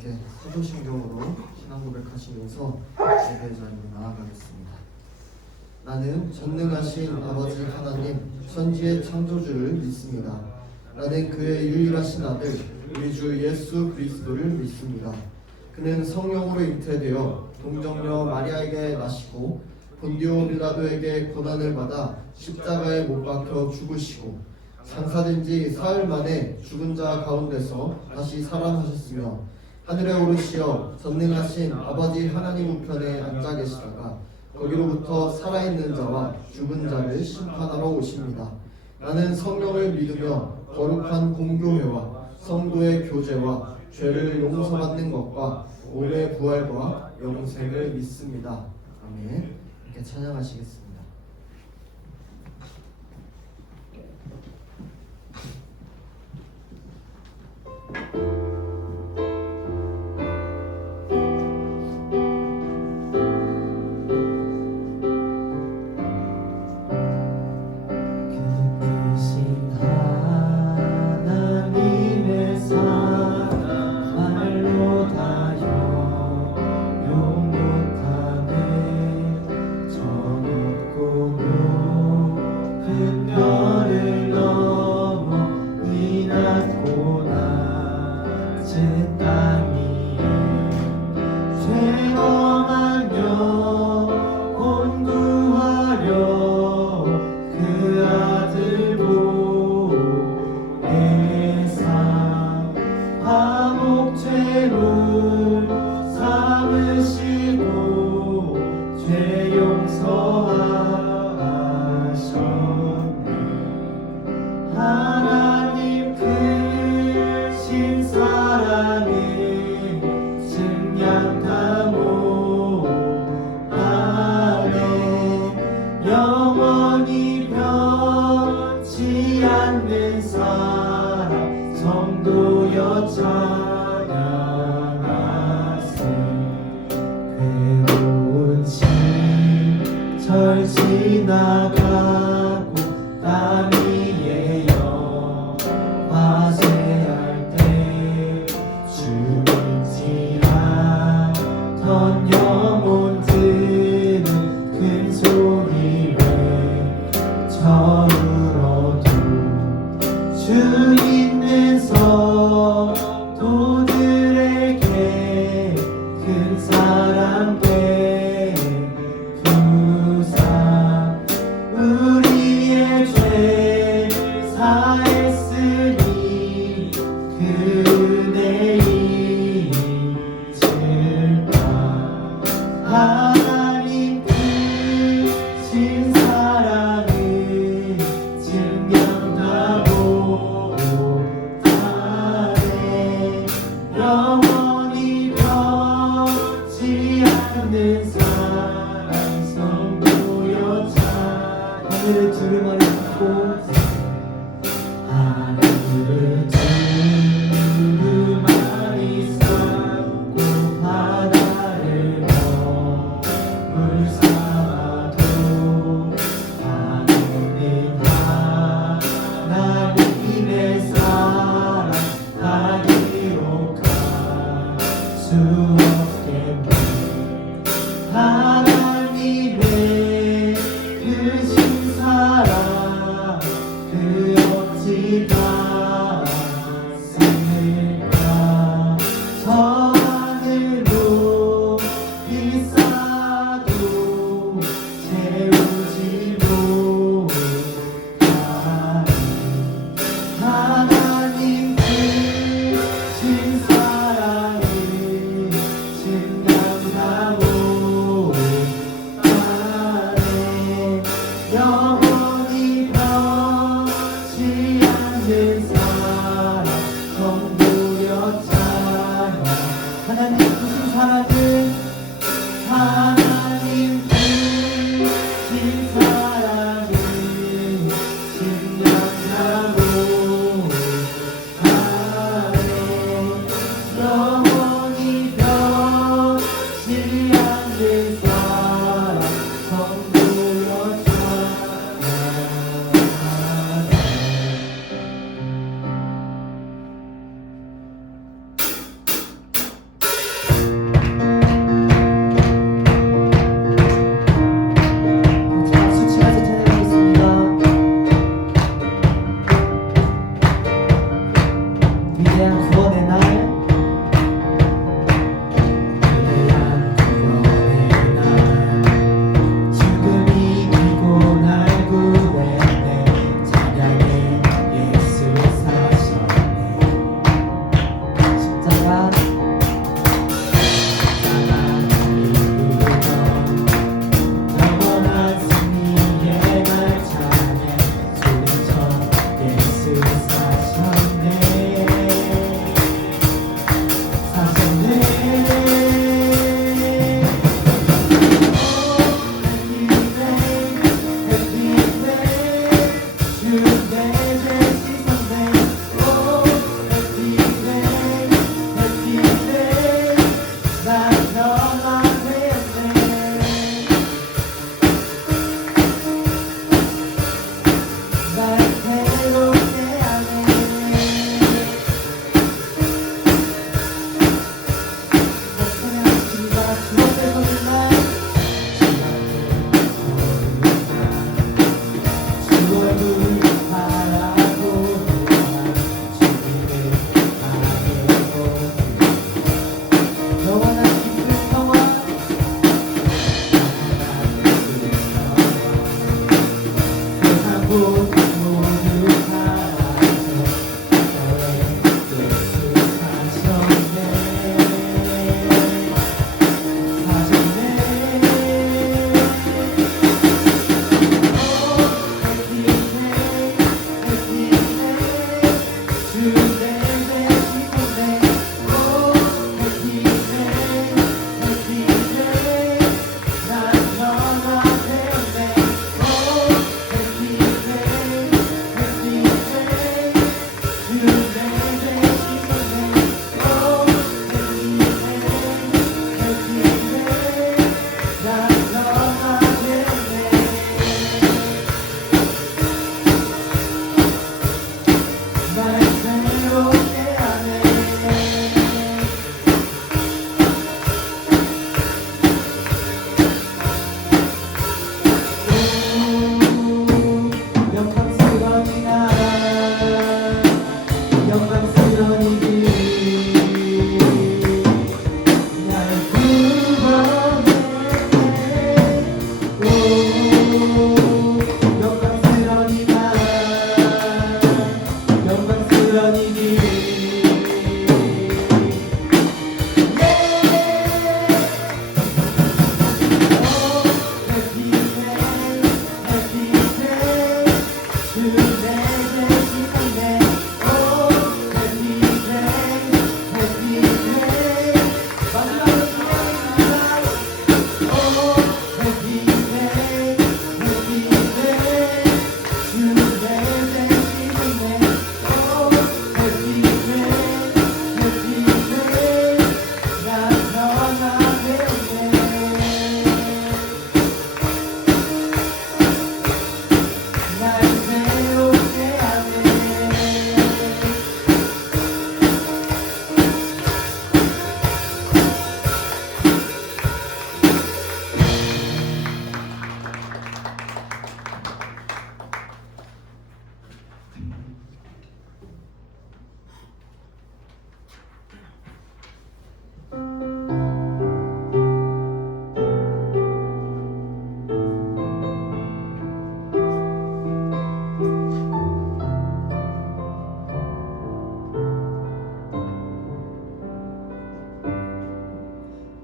함께 사도신경으로 신앙 고백하시면서 예배 자리로 나아가겠습니다. 나는 전능하신 아버지 하나님 천지의 창조주를 믿습니다. 나는 그의 유일하신 아들 우리 주 예수 그리스도를 믿습니다. 그는 성령으로 잉태되어 동정녀 마리아에게 나시고 본디오 빌라도에게 고난을 받아 십자가에 못 박혀 죽으시고 장사된 지 사흘 만에 죽은 자 가운데서 다시 살아나셨으며 하늘에 오르시어 전능하신 아버지 하나님 우편에 앉아 계시다가 거기로부터 살아있는 자와 죽은 자를 심판하러 오십니다. 나는 성령을 믿으며 거룩한 공교회와 성도의 교제와 죄를 용서받는 것과 몸의 부활과 영생을 믿습니다. 아멘. 이렇게 찬양하시겠습니다. 영원히 변치 않는 사랑 성도여 찬양하세. 괴로운 시절 지나가고 땀 위에여 화세할 때 죽지 않던 영혼들은 큰 소리 저울어도 주 있는 성도들에게 큰 사랑 베푸사 우리의 죄 사했으니 그 은혜 잊을까. 하나님 크신 사랑을 증명하고 하네. 영원히 변치 않는 사랑 성도여 찬양. 하늘의 두루마리 잡고 하늘의 두루마리 잡고 바다를 물 삼아도 하늘은 하나님의 사랑 다 기록할 수 없겠네. 하나님의 크신 사랑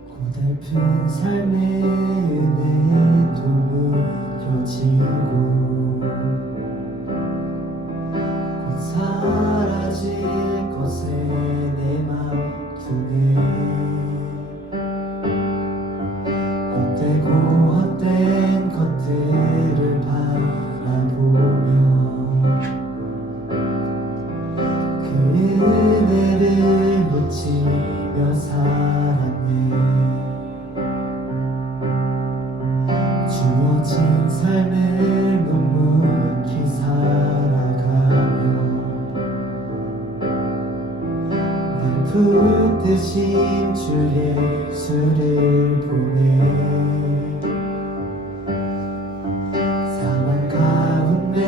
고달픈 삶의 은혜도 무뎌지고 곧 사라질 것에 내 맘 두네. 헛되고 헛된 것들을 바라보며 그 은혜를 놓치며 살았네. 주어진 삶을 묵묵히 살아가며 날 붙드신 주 예수를 보내. 사망 가운데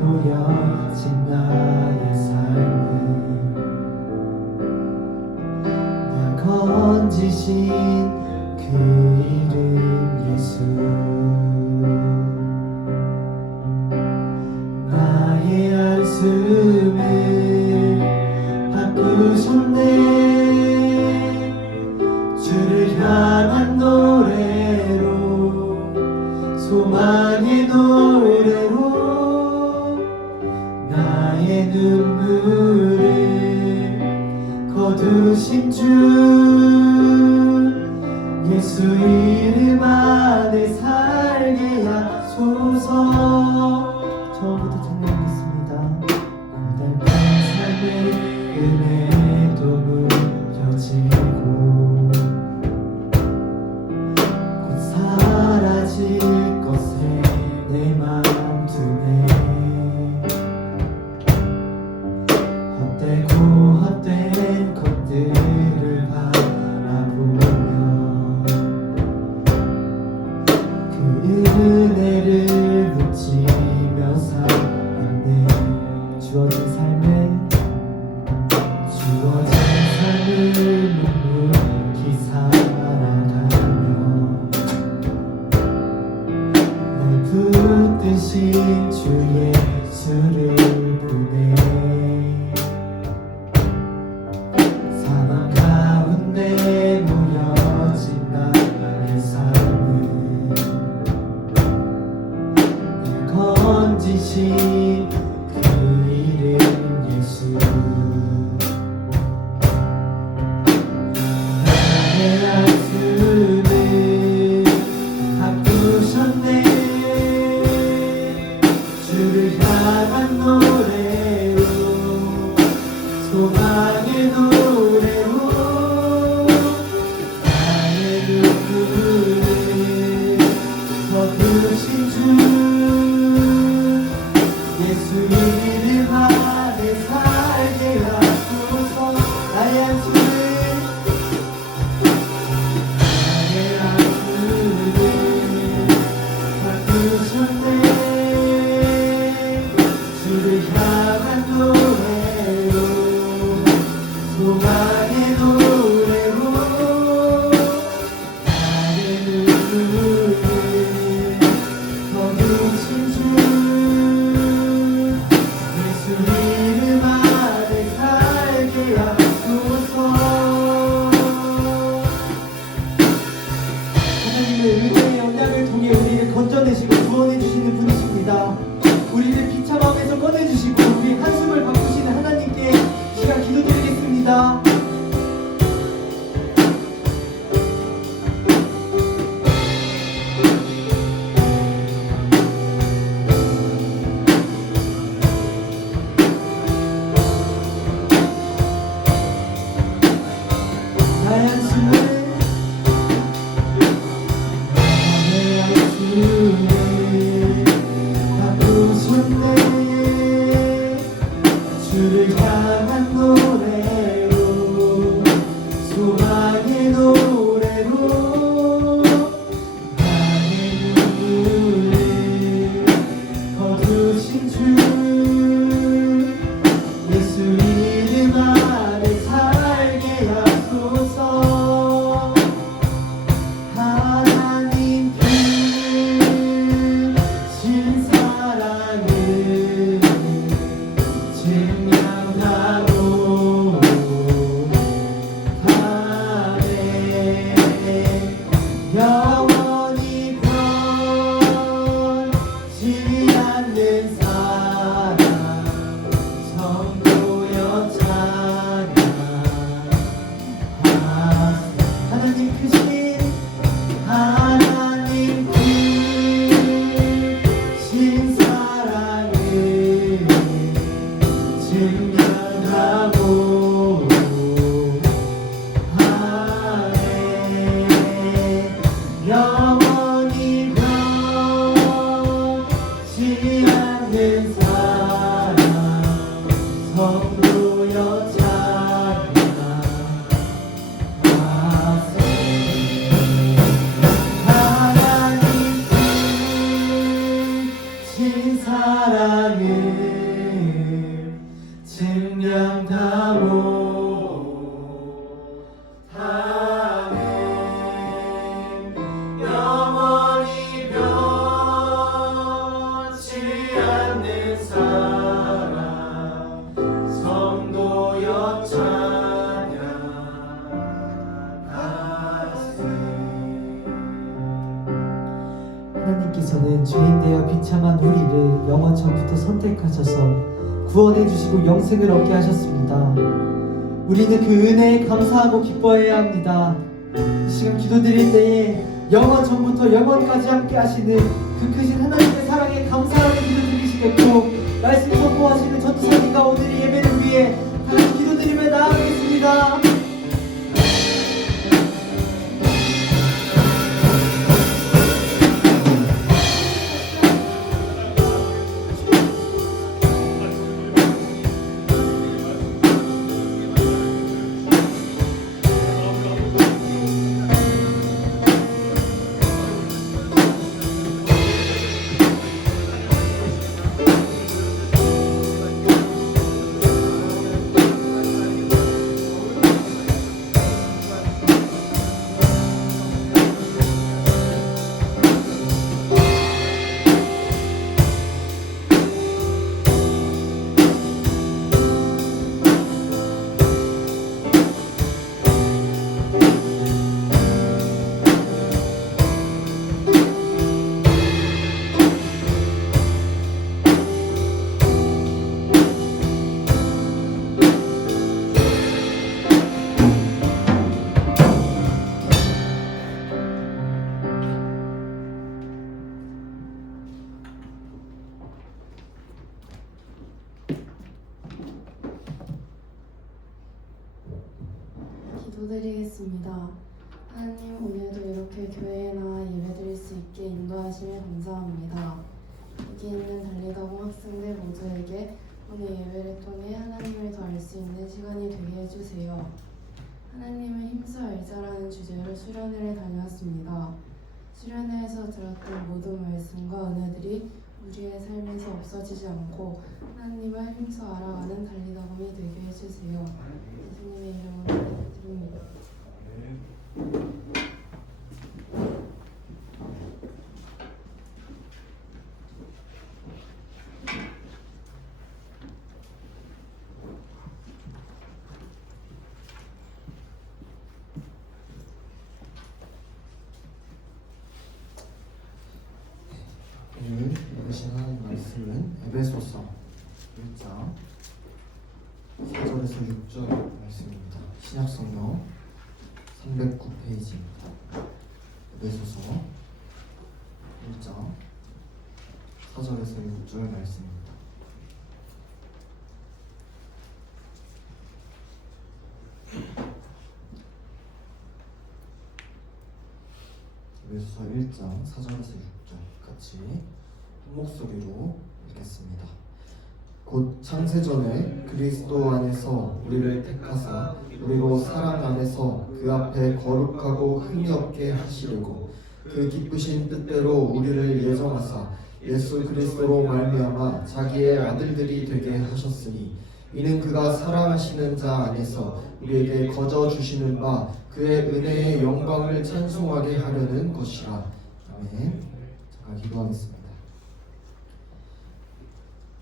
놓여진 나의 삶을 날 건지신 그 이름 예수. 나의 한숨을 바꾸셨네. 주를 향한 노래로 소망의 노래로 나의 눈물을 거두신 주 예수 이름 안에 살게 하소서. 처음부터 찬양하겠습니다. 고달픈 삶의 은혜도 무뎌지고 곧 사라질 것에 내 맘 두네. 헛되고 헛된 것들을 바라보며 그 은혜를 놓치며 살았네. 뜻인 주 예수를 보내 사망 가운데 놓여진 나의 삶을 늘 건지신 그 이름 예수 나의 한숨을 바꾸셨네 주를 향한 노래로 소망의 노래로 나의 눈물을 덮으신 주 예수 이름 안에 살게 하소서 나의 한숨을 나의 한숨을 바꾸셨네 주를 향한 노래로 소망의 노래로 나의 눈물을 거두신 주 예수 이름 안에 살게 하소서 하나님의 은혜의 언약을 통해 우리를 건져내시고 구원해 주시는 분이십니다. 우리를 비참함에서 꺼내주시고 우리 한숨을 바꾸시는 하나님께 시간 기도드리겠습니다. 나의 한숨을 나의 한숨을 바꾸셨네 주를 향한 노래로 소망의 노래로 나의 눈물을 거두신 주 예수 이름 안에 살게 하소서 하나님 신 사랑을 증명하고 하네 영원히 변치 않는 사랑 성도여 찬양 하나님 크신 하나님 크신 사랑을 증명하고 하네 영원히 변치 않는 사랑 성도여 찬양하세 하나님 신 사랑을 증명하고 하네 영원히 변치 않는 사랑 성도여 찬양하세 하나님께서는 죄인 되어 비참한 우리를 영원 전부터 선택하셔서 구원해 주시고 영생을 얻게 하셨습니다. 우리는 그 은혜에 감사하고 기뻐해야 합니다. 이 시간 기도드릴 때에 영원 전부터 영원까지 함께 하시는 그 크신 하나님의 사랑에 감사하는 기도드리시겠고 말씀 선포하시는 전도사님과 오늘 이 예배를 위해 다 같이 기도드리며 나아가겠습니다. 기도드리겠습니다. 하나님, 오늘도 이렇게 교회에 나와 예배드릴 수 있게 인도하시며 감사합니다. 여기 있는 달리다공 학생들 모두에게 오늘 예배를 통해 하나님을 더 알 수 있는 시간이 되게 해주세요. 하나님을 힘써 알자라는 주제로 수련회를 다녀왔습니다. 수련회에서 들었던 모든 말씀과 은혜들이 우리의 삶에서 없어지지 않고 하나님을 힘써 알아가는 달리다공이 되게 해주세요. 예수님의 이름으로 드립니다. 오늘 읽으신 하나님 말씀은 에베소서 1장 4절에서 6절 말씀입니다. 신약성경 309페이지입니다. 에베소서 1장 4절에서 6절 말씀입니다. 에베소서 1장 4절에서 6절 같이 한 목소리로 읽겠습니다. 곧 창세전에 그리스도 안에서 우리를 택하사 우리로 사랑 안에서 그 앞에 거룩하고 흠이 없게 하시려고 그 기쁘신 뜻대로 우리를 예정하사 예수 그리스도로 말미암아 자기의 아들들이 되게 하셨으니 이는 그가 사랑하시는 자 안에서 우리에게 거저 주시는 바 그의 은혜의 영광을 찬송하게 하려는 것이라. 아멘. 잠깐 기도하겠습니다.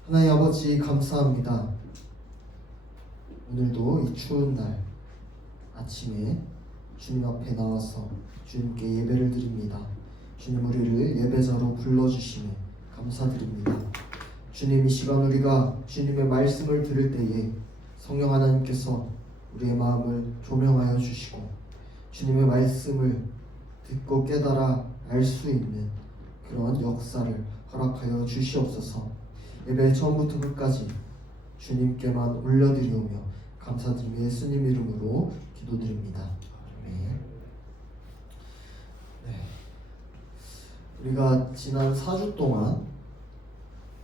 하나님 아버지, 감사합니다. 오늘도 이 추운 날 아침에 주님 앞에 나와서 주님께 예배를 드립니다. 주님, 우리를 예배자로 불러주시며 감사드립니다. 주님, 이 시간 우리가 주님의 말씀을 들을 때에 성령 하나님께서 우리의 마음을 조명하여 주시고 주님의 말씀을 듣고 깨달아 알 수 있는 그런 역사를 허락하여 주시옵소서. 예배 처음부터 끝까지 주님께만 올려드리오며 감사드리며 예수님 이름으로 기도드립니다. 아멘. 네. 우리가 지난 4주 동안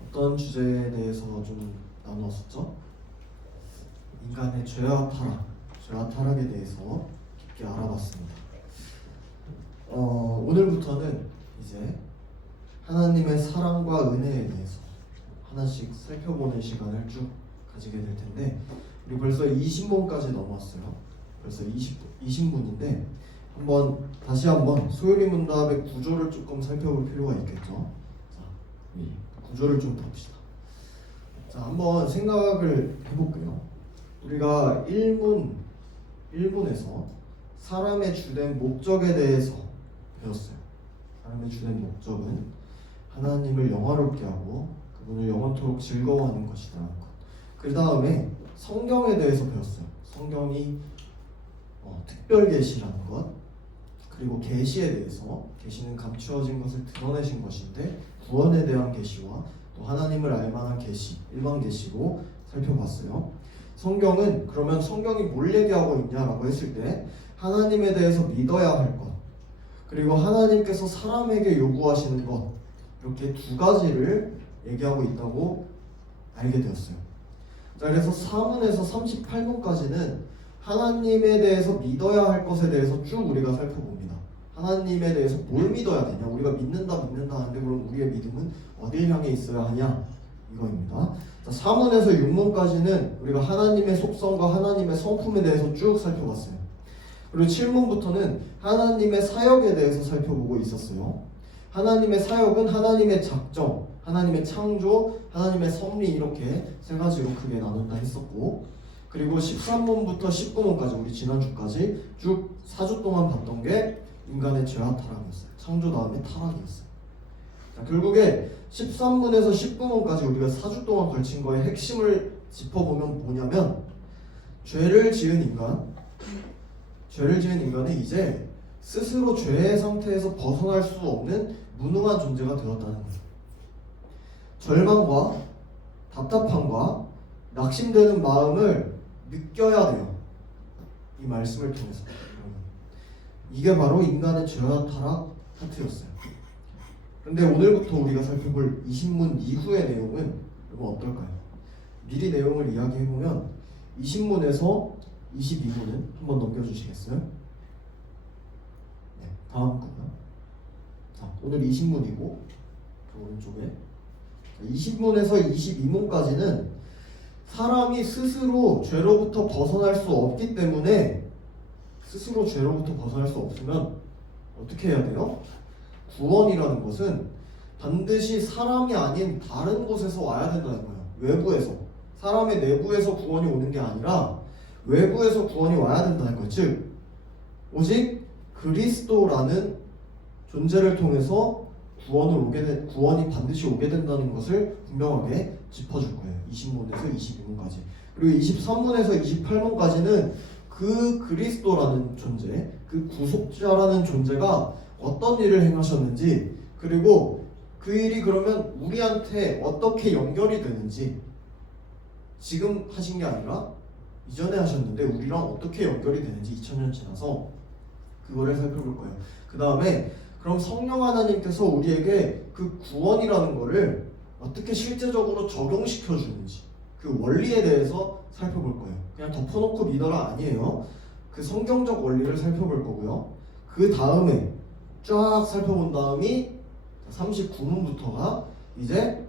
어떤 주제에 대해서 좀 나누었었죠? 인간의 죄와 타락에 대해서 깊게 알아봤습니다. 오늘부터는 이제 하나님의 사랑과 은혜에 대해서 하나씩 살펴보는 시간을 쭉 가지게 될 텐데, 우리 벌써 20분까지 넘었어요. 벌써 20분인데 다시 한번 소요리 문답의 구조를 조금 살펴볼 필요가 있겠죠. 자, 이 구조를 좀 봅시다. 자, 한번 생각을 해볼게요. 우리가 1문에서 사람의 주된 목적에 대해서 배웠어요. 사람의 주된 목적은 하나님을 영화롭게 하고 그분을 영원토록 즐거워하는 것이라는 것. 그 다음에 성경에 대해서 배웠어요. 성경이 특별 계시라는 것, 그리고 계시에 대해서, 계시는 감추어진 것을 드러내신 것인데 구원에 대한 계시와 또 하나님을 알만한 계시, 일반 계시로 살펴봤어요. 성경은 그러면 성경이 뭘 얘기하고 있냐라고 했을 때 하나님에 대해서 믿어야 할 것, 그리고 하나님께서 사람에게 요구하시는 것, 이렇게 두 가지를 얘기하고 있다고 알게 되었어요. 자, 그래서 4문에서 38문까지는 하나님에 대해서 믿어야 할 것에 대해서 쭉 우리가 살펴봅니다. 하나님에 대해서 뭘 믿어야 되냐? 우리가 믿는다 하는데 그럼 우리의 믿음은 어딜 향해 있어야 하냐? 이거입니다. 자, 4문에서 6문까지는 우리가 하나님의 속성과 하나님의 성품에 대해서 쭉 살펴봤어요. 그리고 7문부터는 하나님의 사역에 대해서 살펴보고 있었어요. 하나님의 사역은 하나님의 작정, 하나님의 창조, 하나님의 섭리, 이렇게 세 가지로 크게 나눈다 했었고, 그리고 13문부터 19문까지 우리 지난주까지 쭉 4주 동안 봤던 게 인간의 죄와 타락이었어요. 창조 다음에 타락이었어요. 자, 결국에 13문에서 19문까지 우리가 4주 동안 걸친 거의 핵심을 짚어보면 뭐냐면, 죄를 지은 인간은 이제 스스로 죄의 상태에서 벗어날 수 없는 무능한 존재가 되었다는 거예요. 절망과 답답함과 낙심되는 마음을 느껴야 돼요. 이 말씀을 통해서. 이게 바로 인간의 죄와 타락 파트였어요. 근데 오늘부터 우리가 살펴볼 이 신문 이후의 내용은 여러분 어떨까요? 미리 내용을 이야기해보면 이 신문에서 22문은 한번 넘겨주시겠어요? 네, 다음 거요. 자, 오늘 이 신문이고 저 오른쪽에 20문에서 22문까지는 사람이 스스로 죄로부터 벗어날 수 없기 때문에 스스로 죄로부터 벗어날 수 없으면 어떻게 해야 돼요? 구원이라는 것은 반드시 사람이 아닌 다른 곳에서 와야 된다는 거예요. 외부에서. 사람의 내부에서 구원이 오는 게 아니라 외부에서 구원이 와야 된다는 거예요. 즉 오직 그리스도라는 존재를 통해서 구원이 반드시 오게 된다는 것을 분명하게 짚어줄 거예요. 20문에서 22문까지. 그리고 23문에서 28문까지는 그 그리스도라는 존재, 그 구속자라는 존재가 어떤 일을 행하셨는지, 그리고 그 일이 그러면 우리한테 어떻게 연결이 되는지, 지금 하신 게 아니라 이전에 하셨는데 우리랑 어떻게 연결이 되는지 2000년 지나서 그거를 살펴볼 거예요. 그 다음에 그럼 성령 하나님께서 우리에게 그 구원이라는 거를 어떻게 실제적으로 적용시켜 주는지 그 원리에 대해서 살펴볼 거예요. 그냥 덮어놓고 믿어라 아니에요. 그 성경적 원리를 살펴볼 거고요. 그 다음에 쫙 살펴본 다음이 39문부터가 이제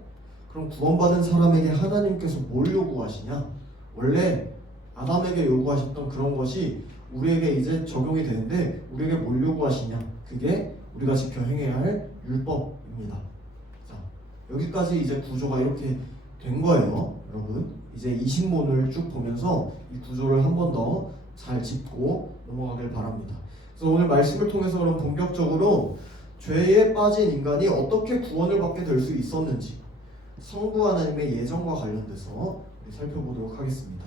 그럼 구원받은 사람에게 하나님께서 뭘 요구하시냐? 원래 아담에게 요구하셨던 그런 것이 우리에게 이제 적용이 되는데 우리에게 뭘 요구하시냐? 그게 우리가 지켜 행해야 할 율법입니다. 자, 여기까지 이제 구조가 이렇게 된 거예요, 여러분. 이제 이 신문을 쭉 보면서 이 구조를 한 번 더 잘 짚고 넘어가길 바랍니다. 그래서 오늘 말씀을 통해서 그럼 본격적으로 죄에 빠진 인간이 어떻게 구원을 받게 될 수 있었는지 성부 하나님의 예정과 관련돼서 살펴보도록 하겠습니다.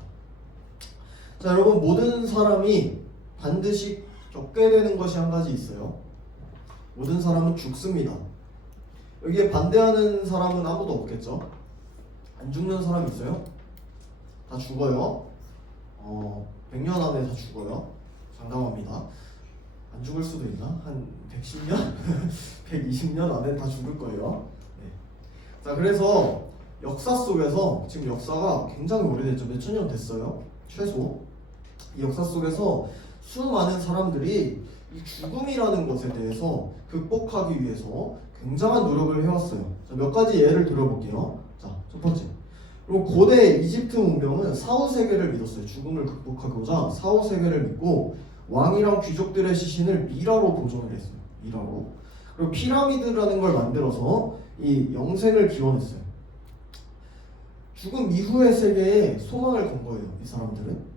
자, 여러분, 모든 사람이 반드시 겪게 되는 것이 한 가지 있어요. 모든 사람은 죽습니다. 여기에 반대하는 사람은 아무도 없겠죠? 안 죽는 사람 있어요? 다 죽어요. 100년 안에 다 죽어요. 장담합니다. 안 죽을 수도 있나? 한 110년? 120년 안에 다 죽을 거예요. 네. 자, 그래서 역사 속에서 지금 역사가 굉장히 오래됐죠. 몇천 년 됐어요. 최소. 이 역사 속에서 수많은 사람들이 이 죽음이라는 것에 대해서 극복하기 위해서 굉장한 노력을 해왔어요. 자, 몇 가지 예를 들어볼게요. 자, 첫 번째. 그리고 고대 이집트 문명은 사후세계를 믿었어요. 죽음을 극복하고자 사후세계를 믿고 왕이랑 귀족들의 시신을 미라로 보존을 했어요. 미라로. 그리고 피라미드라는 걸 만들어서 이 영생을 기원했어요. 죽음 이후의 세계에 소망을 건 거예요. 이 사람들은.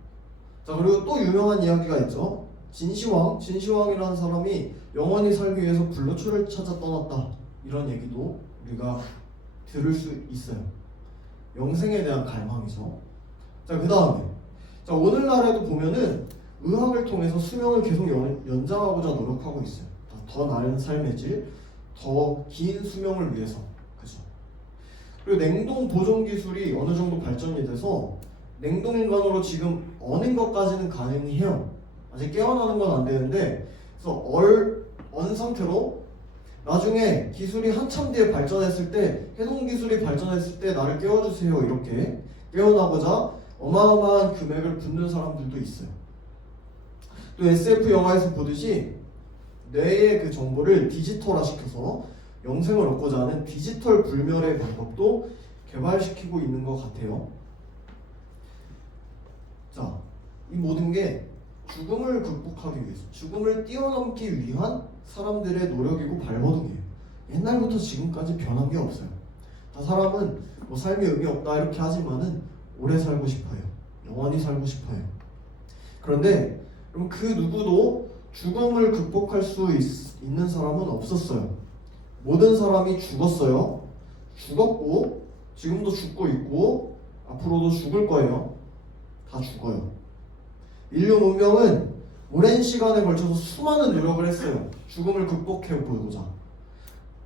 자, 그리고 또 유명한 이야기가 있죠. 진시황이라는 사람이 영원히 살기 위해서 불로초를 찾아 떠났다. 이런 얘기도 우리가 들을 수 있어요. 영생에 대한 갈망이죠. 자, 그 다음에 자, 오늘날에도 보면은 의학을 통해서 수명을 계속 연장하고자 노력하고 있어요. 더 나은 삶의 질, 더 긴 수명을 위해서. 그죠? 그리고 냉동 보존 기술이 어느 정도 발전이 돼서 냉동 인간으로 지금 어는 것까지는 가능해요. 아직 깨어나는 건 안 되는데, 그래서 언 상태로 나중에 기술이 한참 뒤에 발전했을 때, 해동 기술이 발전했을 때 나를 깨워주세요 이렇게 깨어나고자 어마어마한 금액을 붓는 사람들도 있어요. 또 SF 영화에서 보듯이 뇌의 그 정보를 디지털화 시켜서 영생을 얻고자 하는 디지털 불멸의 방법도 개발시키고 있는 것 같아요. 자, 이 모든 게 죽음을 극복하기 위해서, 죽음을 뛰어넘기 위한 사람들의 노력이고 발버둥이에요. 옛날부터 지금까지 변한 게 없어요. 다 사람은 뭐 삶에 의미 없다 이렇게 하지만은 오래 살고 싶어요. 영원히 살고 싶어요. 그런데 그럼 그 누구도 죽음을 극복할 수 있는 사람은 없었어요. 모든 사람이 죽었어요. 죽었고 지금도 죽고 있고 앞으로도 죽을 거예요. 다 죽어요. 인류 문명은 오랜 시간에 걸쳐서 수많은 노력을 했어요. 죽음을 극복해 보고자.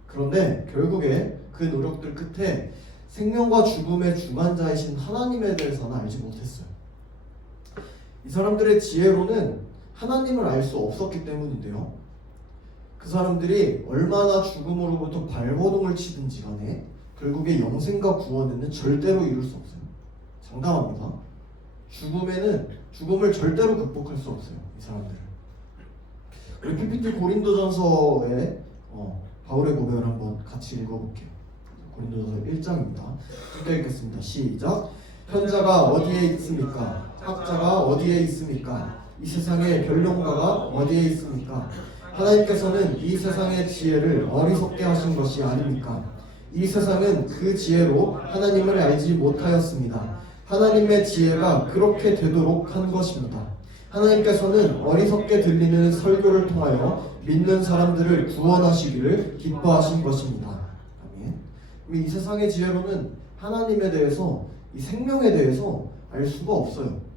그런데 결국에 그 노력들 끝에 생명과 죽음의 주관자이신 하나님에 대해서는 알지 못했어요. 이 사람들의 지혜로는 하나님을 알 수 없었기 때문인데요. 그 사람들이 얼마나 죽음으로부터 발버둥을 치든지 간에 결국에 영생과 구원에는 절대로 이룰 수 없어요. 장담합니다. 죽음을 절대로 극복할 수 없어요. 이 사람들은. 우리 PPT 고린도전서에 바울의 고백을 한번 같이 읽어볼게요. 고린도전서 1장입니다. 함께 읽겠습니다. 시작. 현자가 어디에 있습니까? 학자가 어디에 있습니까? 이 세상의 변론가가 어디에 있습니까? 하나님께서는 이 세상의 지혜를 어리석게 하신 것이 아닙니까? 이 세상은 그 지혜로 하나님을 알지 못하였습니다. 하나님의 지혜가 그렇게 되도록 한 것입니다. 하나님께서는 어리석게 들리는 설교를 통하여 믿는 사람들을 구원하시기를 기뻐하신 것입니다. 아멘. 이 세상의 지혜로는 하나님에 대해서, 이 생명에 대해서 알 수가 없어요.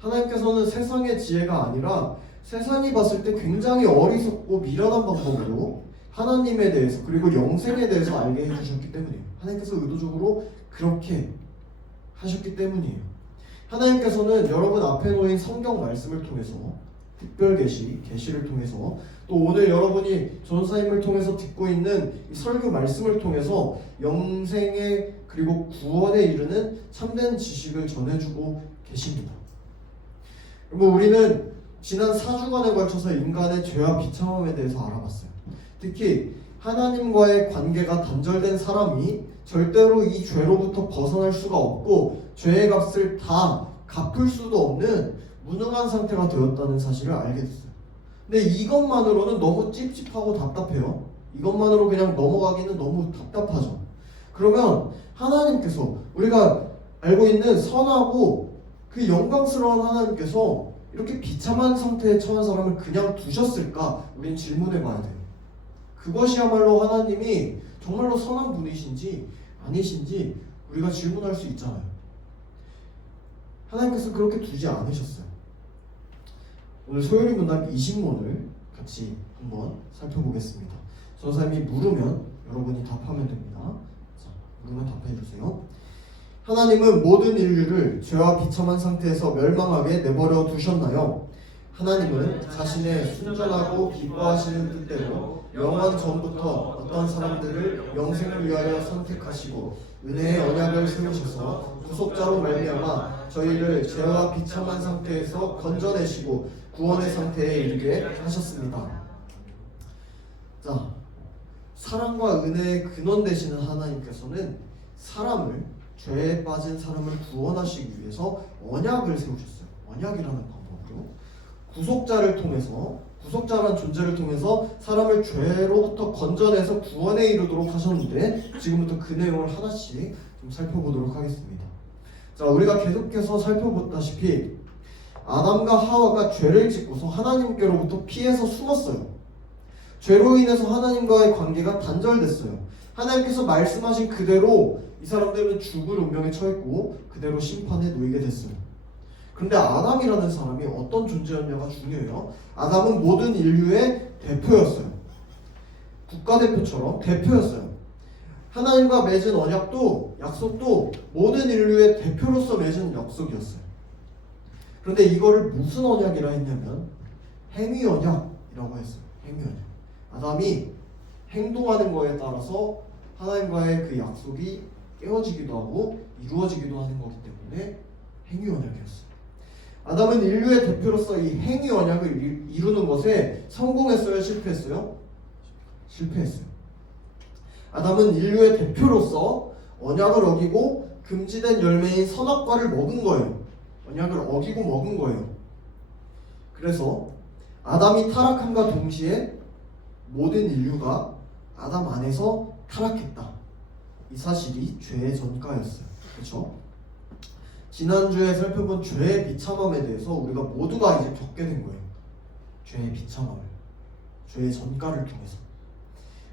하나님께서는 세상의 지혜가 아니라 세상이 봤을 때 굉장히 어리석고 미련한 방법으로 하나님에 대해서 그리고 영생에 대해서 알게 해주셨기 때문이에요. 하나님께서 의도적으로 그렇게 하셨기 때문이에요. 하나님께서는 여러분 앞에 놓인 성경 말씀을 통해서 특별 계시를 통해서 또 오늘 여러분이 전사님을 통해서 듣고 있는 이 설교 말씀을 통해서 영생의 그리고 구원에 이르는 참된 지식을 전해주고 계십니다. 그리고 우리는 지난 4주간에 걸쳐서 인간의 죄와 비참함에 대해서 알아봤어요. 특히 하나님과의 관계가 단절된 사람이 절대로 이 죄로부터 벗어날 수가 없고 죄의 값을 다 갚을 수도 없는 무능한 상태가 되었다는 사실을 알게 됐어요. 근데 이것만으로는 너무 찝찝하고 답답해요. 이것만으로 그냥 넘어가기는 너무 답답하죠. 그러면 하나님께서 우리가 알고 있는 선하고 그 영광스러운 하나님께서 이렇게 비참한 상태에 처한 사람을 그냥 두셨을까? 우린 질문해 봐야 돼요. 그것이야말로 하나님이 정말로 선한 분이신지 아니신지 우리가 질문할 수 있잖아요. 하나님께서 그렇게 두지 않으셨어요. 오늘 소요리 문답 20문을 같이 한번 살펴보겠습니다. 전사님이 물으면 여러분이 답하면 됩니다. 자, 물으면 답해 주세요. 하나님은 모든 인류를 죄와 비참한 상태에서 멸망하게 내버려 두셨나요? 하나님은 자신의 순전하고 기뻐하시는 뜻대로 영원 전부터 어떤 사람들을 영생을 위하여 선택하시고 은혜의 언약을 세우셔서 구속자로 말미암아 저희를 죄와 비참한 상태에서 건져내시고 구원의 상태에 이르게 하셨습니다. 자, 사랑과 은혜의 근원 되시는 하나님께서는 죄에 빠진 사람을 구원하시기 위해서 언약을 세우셨어요. 언약이라는 방법으로 구속자를 통해서, 구속자라는 존재를 통해서 사람을 죄로부터 건져내서 구원에 이르도록 하셨는데 지금부터 그 내용을 하나씩 좀 살펴보도록 하겠습니다. 자, 우리가 계속해서 살펴봤다시피 아담과 하와가 죄를 짓고서 하나님께로부터 피해서 숨었어요. 죄로 인해서 하나님과의 관계가 단절됐어요. 하나님께서 말씀하신 그대로 이 사람들은 죽을 운명에 처했고 그대로 심판에 놓이게 됐어요. 그런데 아담이라는 사람이 어떤 존재였냐가 중요해요. 아담은 모든 인류의 대표였어요. 국가대표처럼 대표였어요. 하나님과 맺은 언약도 약속도 모든 인류의 대표로서 맺은 약속이었어요. 그런데 이거를 무슨 언약이라 했냐면 행위 언약이라고 했어요. 행위 언약. 아담이 행동하는 거에 따라서 하나님과의 그 약속이 깨어지기도 하고 이루어지기도 하는 거기 때문에 행위 언약이었어요. 아담은 인류의 대표로서 이 행위 언약을 이루는 것에 성공했어요? 실패했어요? 실패했어요. 아담은 인류의 대표로서 언약을 어기고 금지된 열매인 선악과를 먹은 거예요. 언약을 어기고 먹은 거예요. 그래서 아담이 타락함과 동시에 모든 인류가 아담 안에서 타락했다. 이 사실이 죄의 전가였어요. 그렇죠? 지난주에 살펴본 죄의 비참함에 대해서 우리가 모두가 이제 겪게 된 거예요. 죄의 비참함을, 죄의 전가를 통해서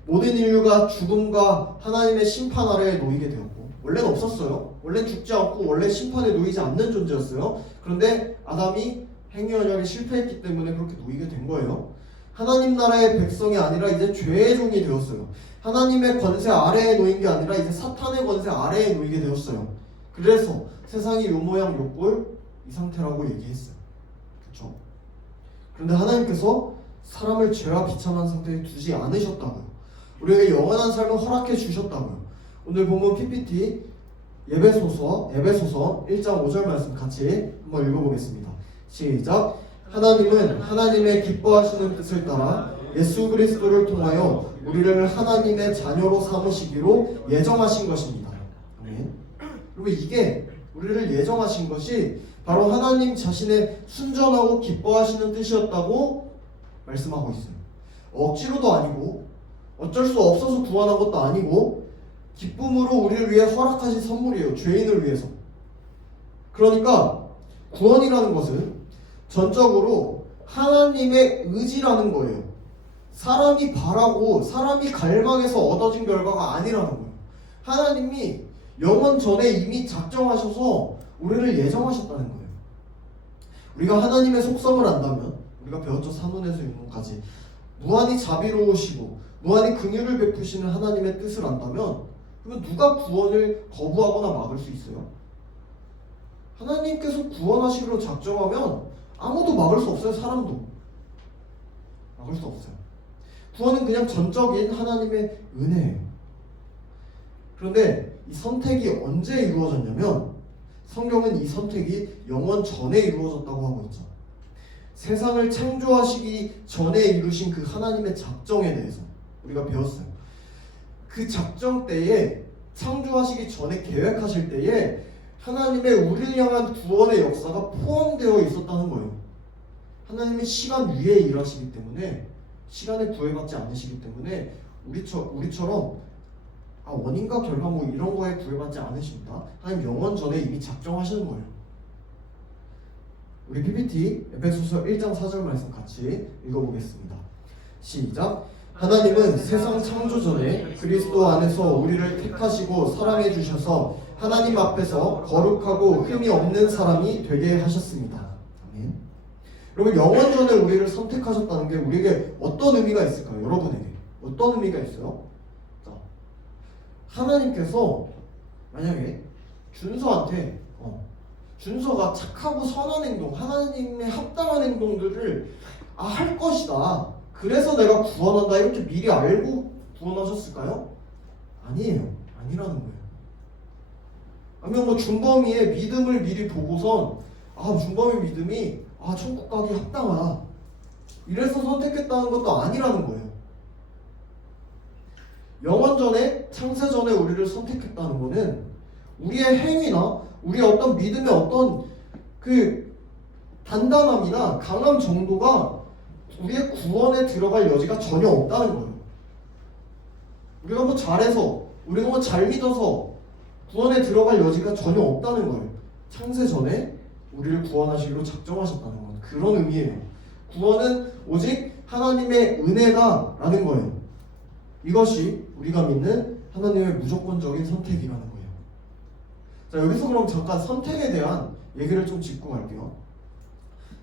모든 인류가 죽음과 하나님의 심판 아래에 놓이게 되었고, 원래는 없었어요. 원래는 죽지 않고 원래 심판에 놓이지 않는 존재였어요. 그런데 아담이 행위 언약에 실패했기 때문에 그렇게 놓이게 된 거예요. 하나님 나라의 백성이 아니라 이제 죄의 종이 되었어요. 하나님의 권세 아래에 놓인 게 아니라 이제 사탄의 권세 아래에 놓이게 되었어요. 그래서 세상이 요 모양 요 꼴 이 상태라고 얘기했어요. 그렇죠? 그런데 하나님께서 사람을 죄와 비참한 상태에 두지 않으셨다고요. 우리에게 영원한 삶을 허락해 주셨다고요. 오늘 본문 PPT 예배소서 1장 5절 말씀 같이 한번 읽어보겠습니다. 시작. 하나님은 하나님의 기뻐하시는 뜻을 따라 예수 그리스도를 통하여 우리를 하나님의 자녀로 삼으시기로 예정하신 것입니다. 아멘. 그리고 이게 우리를 예정하신 것이 바로 하나님 자신의 순전하고 기뻐하시는 뜻이었다고 말씀하고 있어요. 억지로도 아니고 어쩔 수 없어서 구원한 것도 아니고 기쁨으로 우리를 위해 허락하신 선물이에요. 죄인을 위해서. 그러니까 구원이라는 것은 전적으로 하나님의 의지라는 거예요. 사람이 바라고 사람이 갈망해서 얻어진 결과가 아니라는 거예요. 하나님이 영원 전에 이미 작정하셔서 우리를 예정하셨다는 거예요. 우리가 하나님의 속성을 안다면, 우리가 배웠죠. 산문에서 율문까지 무한히 자비로우시고 무한히 긍휼을 베푸시는 하나님의 뜻을 안다면, 그러면 누가 구원을 거부하거나 막을 수 있어요? 하나님께서 구원하시기로 작정하면 아무도 막을 수 없어요. 사람도 막을 수 없어요. 구원은 그냥 전적인 하나님의 은혜예요. 그런데 이 선택이 언제 이루어졌냐면, 성경은 이 선택이 영원 전에 이루어졌다고 하고 있죠. 세상을 창조하시기 전에 이루신 그 하나님의 작정에 대해서 우리가 배웠어요. 그 작정 때에, 창조하시기 전에 계획하실 때에 하나님의 우리를 향한 구원의 역사가 포함되어 있었다는 거예요. 하나님이 시간 위에 일하시기 때문에, 시간에 구애받지 않으시기 때문에 우리처럼 원인과 결과 뭐 이런 거에 구애받지 않으십니다. 하나님 영원 전에 이미 작정하시는 거예요. 우리 PPT 에베소서 1장 4절 말씀 같이 읽어보겠습니다. 시작. 하나님은 세상 창조 전에 그리스도 안에서 우리를 택하시고 사랑해 주셔서 하나님 앞에서 거룩하고 흠이 없는 사람이 되게 하셨습니다. 아멘. 여러분, 영원 전에 우리를 선택하셨다는 게 우리에게 어떤 의미가 있을까요? 여러분에게 어떤 의미가 있어요? 자, 하나님께서 만약에 준서한테 준서가 착하고 선한 행동, 하나님의 합당한 행동들을 할 것이다, 그래서 내가 구원한다, 이렇게 미리 알고 구원하셨을까요? 아니에요. 아니라는 거예요. 아니면 뭐 준범이의 믿음을 미리 보고선 준범의 믿음이 천국 가기 합당하다, 이래서 선택했다는 것도 아니라는 거예요. 영원 전에, 창세 전에 우리를 선택했다는 것은 우리의 행위나 우리의 어떤 믿음의 어떤 그 단단함이나 강함 정도가 우리의 구원에 들어갈 여지가 전혀 없다는 거예요. 우리가 뭐 잘해서, 우리가 뭐 잘 믿어서 구원에 들어갈 여지가 전혀 없다는 거예요. 창세 전에 우리를 구원하시기로 작정하셨다는 것, 그런 의미예요. 구원은 오직 하나님의 은혜다라는 거예요. 이것이 우리가 믿는 하나님의 무조건적인 선택이라는 거예요. 자, 여기서 그럼 잠깐 선택에 대한 얘기를 좀 짚고 갈게요.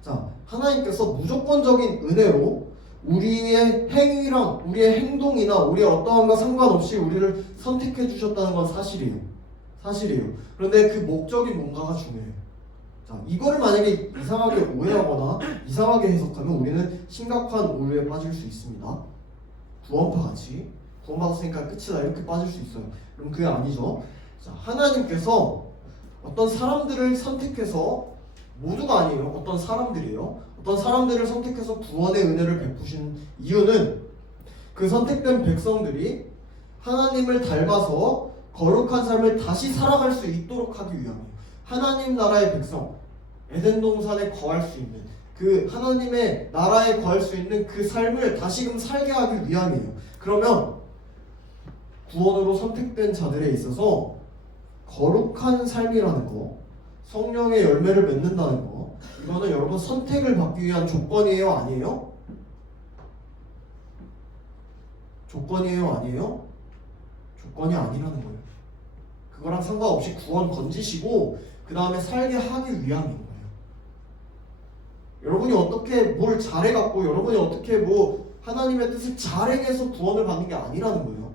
자, 하나님께서 무조건적인 은혜로 우리의 행위랑 우리의 행동이나 우리의 어떠함과 상관없이 우리를 선택해 주셨다는 건 사실이에요. 사실이에요. 그런데 그 목적이 뭔가가 중요해요. 자, 이거를 만약에 이상하게 오해하거나 이상하게 해석하면 우리는 심각한 오류에 빠질 수 있습니다. 구원파 같이 구원받았으니까 끝이다, 이렇게 빠질 수 있어요. 그럼 그게 아니죠. 자, 하나님께서 어떤 사람들을 선택해서, 모두가 아니에요, 어떤 사람들이에요. 어떤 사람들을 선택해서 구원의 은혜를 베푸신 이유는 그 선택된 백성들이 하나님을 닮아서 거룩한 삶을 다시 살아갈 수 있도록 하기 위함이에요. 하나님 나라의 백성, 에덴 동산에 거할 수 있는, 그 하나님의 나라에 거할 수 있는 그 삶을 다시금 살게 하기 위함이에요. 그러면 구원으로 선택된 자들에 있어서 거룩한 삶이라는 거, 성령의 열매를 맺는다는 거, 이거는 여러분 선택을 받기 위한 조건이에요, 아니에요? 조건이에요, 아니에요? 조건이 아니라는 거예요. 그거랑 상관없이 구원 건지시고 그 다음에 살게 하기 위함인 거예요. 여러분이 어떻게 뭘 잘해갖고, 여러분이 어떻게 뭐 하나님의 뜻을 잘 행해서 구원을 받는 게 아니라는 거예요.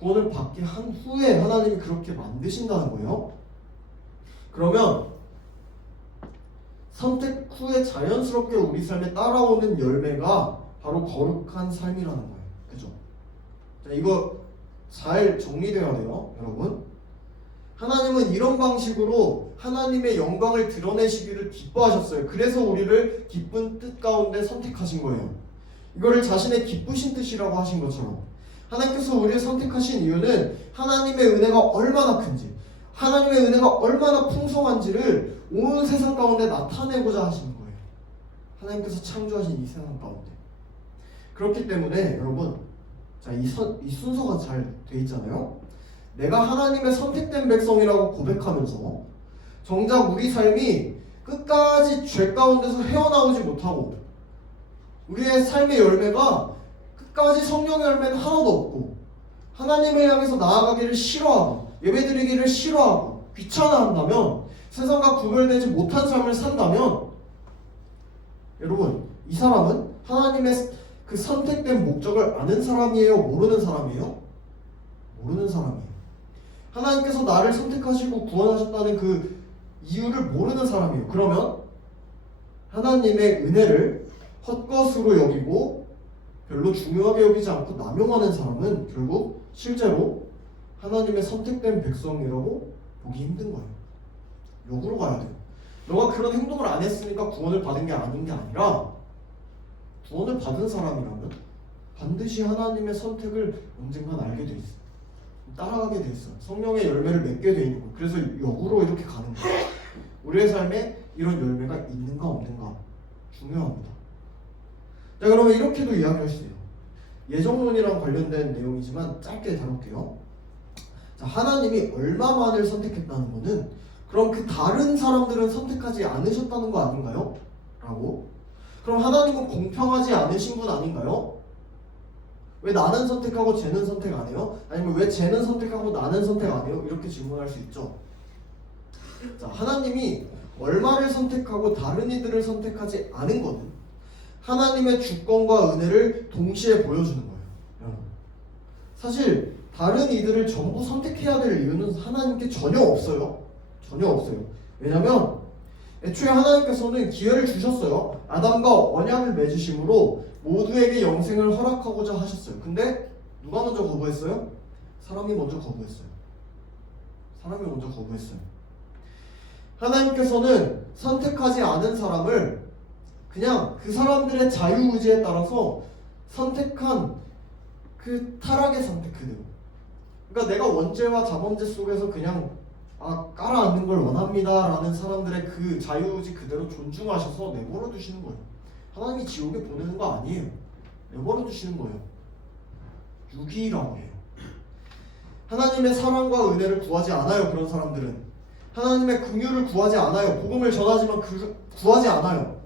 구원을 받게 한 후에 하나님이 그렇게 만드신다는 거예요. 그러면 선택 후에 자연스럽게 우리 삶에 따라오는 열매가 바로 거룩한 삶이라는 거예요. 그죠? 자, 이거 잘 정리되어야 돼요, 여러분. 하나님은 이런 방식으로 하나님의 영광을 드러내시기를 기뻐하셨어요. 그래서 우리를 기쁜 뜻 가운데 선택하신 거예요. 이거를 자신의 기쁘신 뜻이라고 하신 것처럼 하나님께서 우리를 선택하신 이유는 하나님의 은혜가 얼마나 큰지, 하나님의 은혜가 얼마나 풍성한지를 온 세상 가운데 나타내고자 하시는 거예요. 하나님께서 창조하신 이 세상 가운데. 그렇기 때문에 여러분, 자, 이 순서가 잘 돼 있잖아요. 내가 하나님의 선택된 백성이라고 고백하면서 정작 우리 삶이 끝까지 죄 가운데서 헤어나오지 못하고 우리의 삶의 열매가 끝까지 성령의 열매는 하나도 없고 하나님을 향해서 나아가기를 싫어하고 예배드리기를 싫어하고 귀찮아한다면, 세상과 구별되지 못한 삶을 산다면, 여러분, 이 사람은 하나님의 그 선택된 목적을 아는 사람이에요? 모르는 사람이에요? 모르는 사람이에요. 하나님께서 나를 선택하시고 구원하셨다는 그 이유를 모르는 사람이에요. 그러면 하나님의 은혜를 헛것으로 여기고 별로 중요하게 여기지 않고 남용하는 사람은 결국 실제로 하나님의 선택된 백성이라고 보기 힘든 거예요. 역으로 가야 돼요. 너가 그런 행동을 안 했으니까 구원을 받은 게 아닌 게 아니라, 구원을 받은 사람이라면 반드시 하나님의 선택을 언젠간 알게 돼 있어요. 따라가게 돼 있어요. 성령의 열매를 맺게 돼 있는 거예요. 그래서 역으로 이렇게 가는 거예요. 우리의 삶에 이런 열매가 있는가 없는가 중요합니다. 자, 그러면 이렇게도 이야기할 수 있어요. 예정론이랑 관련된 내용이지만 짧게 다룰게요. 자, 하나님이 얼마만을 선택했다는 거는 그럼 그 다른 사람들은 선택하지 않으셨다는 거 아닌가요? 라고. 그럼 하나님은 공평하지 않으신 분 아닌가요? 왜 나는 선택하고 쟤는 선택 안 해요? 아니면 왜 쟤는 선택하고 나는 선택 안 해요? 이렇게 질문할 수 있죠. 자, 하나님이 얼마를 선택하고 다른 이들을 선택하지 않은 것은 하나님의 주권과 은혜를 동시에 보여주는 거예요. 사실 다른 이들을 전부 선택해야 될 이유는 하나님께 전혀 없어요. 전혀 없어요. 왜냐하면 애초에 하나님께서는 기회를 주셨어요. 아담과 언약을 맺으심으로 모두에게 영생을 허락하고자 하셨어요. 근데 누가 먼저 거부했어요? 사람이 먼저 거부했어요. 사람이 먼저 거부했어요. 하나님께서는 선택하지 않은 사람을 그냥 그 사람들의 자유의지에 따라서 선택한 그 타락의 선택 그대로. 그러니까 내가 원죄와 자범죄 속에서 그냥 깔아앉는 걸 원합니다 라는 사람들의 그 자유의지 그대로 존중하셔서 내버려 두시는 거예요. 하나님이 지옥에 보내는 거 아니에요. 내버려 두시는 거예요. 유기라고 해요. 하나님의 사랑과 은혜를 구하지 않아요. 그런 사람들은 하나님의 긍휼을 구하지 않아요. 복음을 전하지만 구하지 않아요.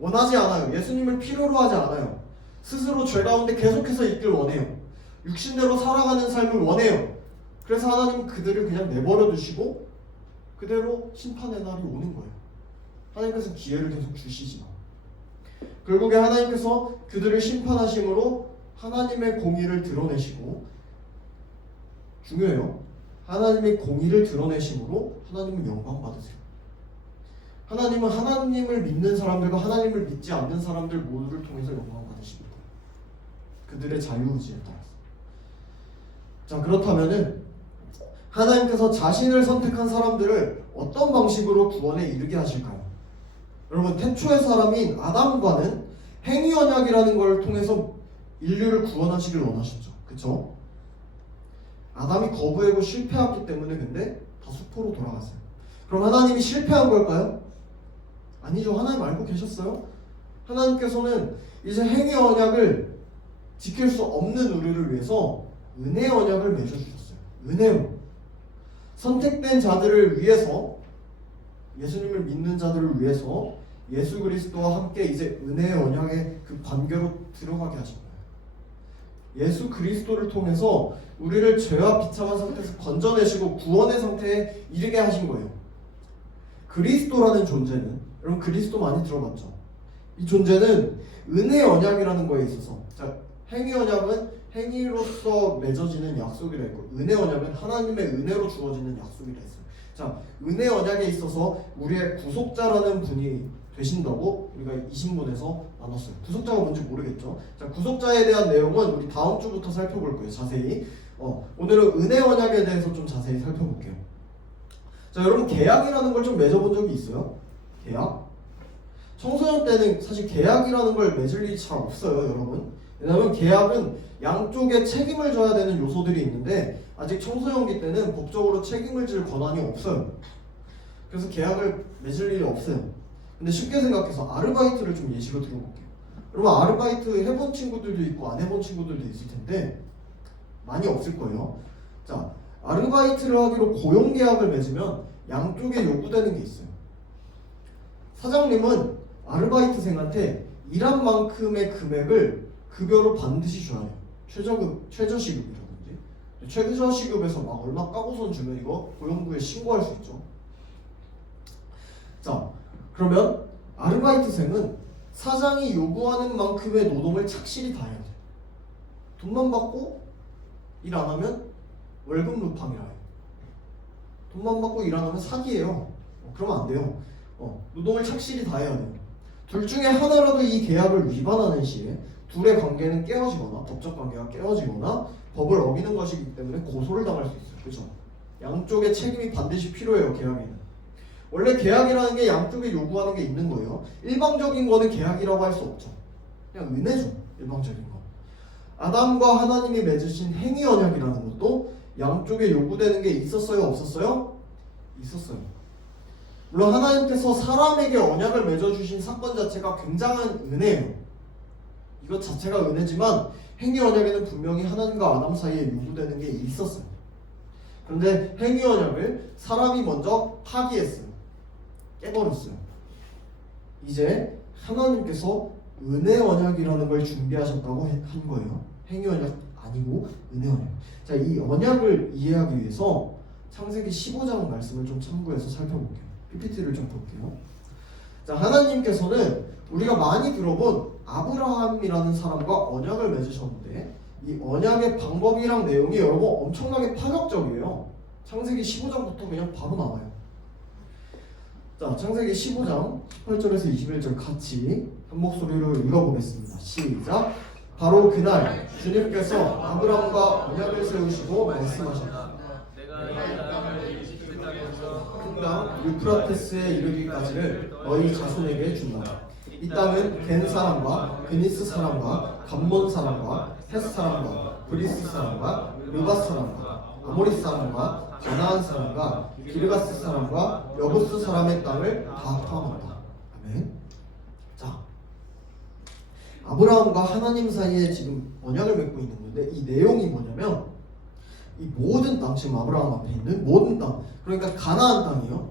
원하지 않아요. 예수님을 필요로 하지 않아요. 스스로 죄 가운데 계속해서 있길 원해요. 육신대로 살아가는 삶을 원해요. 그래서 하나님은 그들을 그냥 내버려 두시고 그대로 심판의 날이 오는 거예요. 하나님께서 기회를 계속 주시지만 결국에 하나님께서 그들을 심판하심으로 하나님의 공의를 드러내시고, 중요해요. 하나님의 공의를 드러내심으로 하나님은 영광 받으세요. 하나님은 하나님을 믿는 사람들과 하나님을 믿지 않는 사람들 모두를 통해서 영광 받으십니다. 그들의 자유의지에 따라서. 자, 그렇다면은 하나님께서 자신을 선택한 사람들을 어떤 방식으로 구원에 이르게 하실까요? 여러분, 태초의 사람인 아담과는 행위 언약이라는 걸 통해서 인류를 구원하시길 원하셨죠. 그쵸? 아담이 거부하고 실패했기 때문에 근데 다 수포로 돌아갔어요. 그럼 하나님이 실패한 걸까요? 아니죠. 하나님 알고 계셨어요? 하나님께서는 이제 행위 언약을 지킬 수 없는 우리를 위해서 은혜 언약을 맺어주셨어요. 은혜로. 선택된 자들을 위해서, 예수님을 믿는 자들을 위해서 예수 그리스도와 함께 이제 은혜의 언약의 그 관계로 들어가게 하신 거예요. 예수 그리스도를 통해서 우리를 죄와 비참한 상태에서 건져내시고 구원의 상태에 이르게 하신 거예요. 그리스도라는 존재는, 여러분 그리스도 많이 들어봤죠? 이 존재는 은혜 언약이라는 거에 있어서, 자, 행위 언약은 행위로서 맺어지는 약속이라 했고, 은혜 언약은 하나님의 은혜로 주어지는 약속이라 했어요. 자, 은혜 언약에 있어서 우리의 구속자라는 분이 되신다고 우리가 이 신문에서 나눴어요. 구속자가 뭔지 모르겠죠? 자, 구속자에 대한 내용은 우리 다음 주부터 살펴볼 거예요. 자세히. 오늘은 은혜 언약에 대해서 좀 자세히 살펴볼게요. 자, 여러분 계약이라는 걸 좀 맺어본 적이 있어요? 계약? 청소년 때는 사실 계약이라는 걸 맺을 일이 잘 없어요, 여러분. 왜냐하면 계약은 양쪽에 책임을 져야 되는 요소들이 있는데 아직 청소년기 때는 법적으로 책임을 질 권한이 없어요. 그래서 계약을 맺을 일이 없어요. 근데 쉽게 생각해서 아르바이트를 좀 예시로 들어볼게요. 여러분 아르바이트 해본 친구들도 있고 안 해본 친구들도 있을 텐데 많이 없을 거예요. 자, 아르바이트를 하기로 고용계약을 맺으면 양쪽에 요구되는 게 있어요. 사장님은 아르바이트생한테 일한 만큼의 금액을 급여로 반드시 줘야 돼요. 최저시급이라든지. 최저시급에서 막 얼마 까고선 주면 이거 고용부에 신고할 수 있죠. 자, 그러면 아르바이트생은 사장이 요구하는 만큼의 노동을 착실히 다 해야 돼. 돈만 받고 일 안 하면 월급 루팡이라 해요. 돈만 받고 일 안 하면 사기예요. 그러면 안 돼요. 노동을 착실히 다 해야 돼요. 둘 중에 하나라도 이 계약을 위반하는 시에 둘의 관계는 깨어지거나 법적 관계가 깨어지거나 법을 어기는 것이기 때문에 고소를 당할 수 있어요. 그렇죠? 양쪽의 책임이 반드시 필요해요. 계약에는. 원래 계약이라는 게 양쪽에 요구하는 게 있는 거예요. 일방적인 거는 계약이라고 할 수 없죠. 그냥 은혜죠. 일방적인 거. 아담과 하나님이 맺으신 행위 언약이라는 것도 양쪽에 요구되는 게 있었어요? 없었어요? 있었어요. 물론 하나님께서 사람에게 언약을 맺어주신 사건 자체가 굉장한 은혜예요. 이것 자체가 은혜지만 행위 언약에는 분명히 하나님과 아담 사이에 요구되는 게 있었어요. 그런데 행위 언약을 사람이 먼저 파기했어요. 깨버렸어요. 이제 하나님께서 은혜 언약이라는 걸 준비하셨다고 한 거예요. 행위 언약 아니고 은혜 언약. 자, 이 언약을 이해하기 위해서 창세기 15장 말씀을 좀 참고해서 살펴볼게요. PPT를 좀 볼게요. 자, 하나님께서는 우리가 많이 들어본 아브라함이라는 사람과 언약을 맺으셨는데 이 언약의 방법이랑 내용이 여러분 엄청나게 파격적이에요. 창세기 15장부터 그냥 바로 나와요. 자, 창세기 15장 18절에서 21절 같이 한 목소리로 읽어보겠습니다. 시작. 바로 그날 주님께서 아브라함과 언약을 세우시고 말씀하셨다. 큰 강 유프라테스에 이르기까지를 너희 자손에게 준다. 이 땅은 겐 사람과 그니스 사람과 감몬 사람과 헷 사람과 브리스 사람과 르바 사람과 아모리 사람과 가나안 사람과 기르가스 사람과 여부스 사람의 땅을 다 포함한다. 아멘. 자, 아브라함과 하나님 사이에 지금 언약을 맺고 있는 건데 이 내용이 뭐냐면 이 모든 땅, 지금 아브라함 앞에 있는 모든 땅, 그러니까 가나안 땅이요.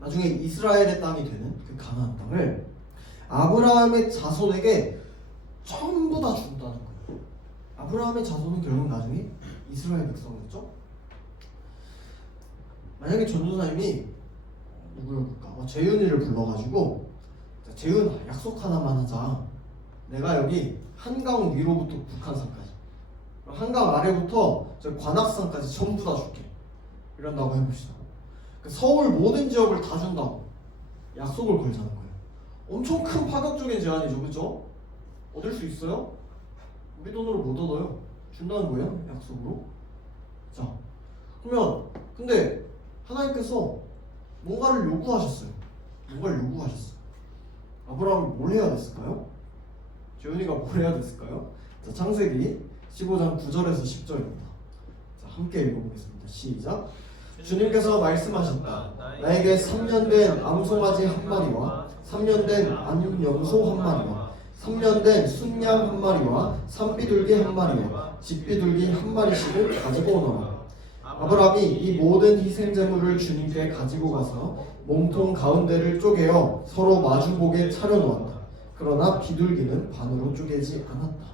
나중에 이스라엘의 땅이 되는 그 가나안 땅을 아브라함의 자손에게 전부 다 준다는 거예요. 아브라함의 자손은 결국 나중에 이스라엘 백성이었죠. 만약에 전도사님이 누구였을까? 재윤이를 불러가지고 재윤 약속 하나만 하자. 내가 여기 한강 위로부터 북한산까지, 한강 아래부터 저 관악산까지 전부 다 줄게. 이런다고 해봅시다. 서울 모든 지역을 다 준다고 약속을 걸자는 거예요. 엄청 큰 파격적인 제안이죠, 그렇죠? 얻을 수 있어요? 우리 돈으로 못 얻어요. 준다는 거예요, 약속으로. 자, 그러면 근데 하나님께서 뭔가를 요구하셨어요. 뭔가를 요구하셨어요. 아브라함이 뭘 해야 됐을까요? 재훈이가 뭘 해야 됐을까요? 자, 창세기 15장 9절에서 10절입니다. 자, 함께 읽어보겠습니다. 시작. 주님께서 말씀하셨다. 나에게 3년 된 암송아지 한 마리와 3년 된 암염소 한 마리와 3년 된 순양 한 마리와 산비둘기 한 마리와 집비둘기 한 마리씩을 가지고 오너라. 아브라함이 이 모든 희생제물을 주님께 가지고 가서 몸통 가운데를 쪼개어 서로 마주보게 차려놓았다. 그러나 비둘기는 반으로 쪼개지 않았다.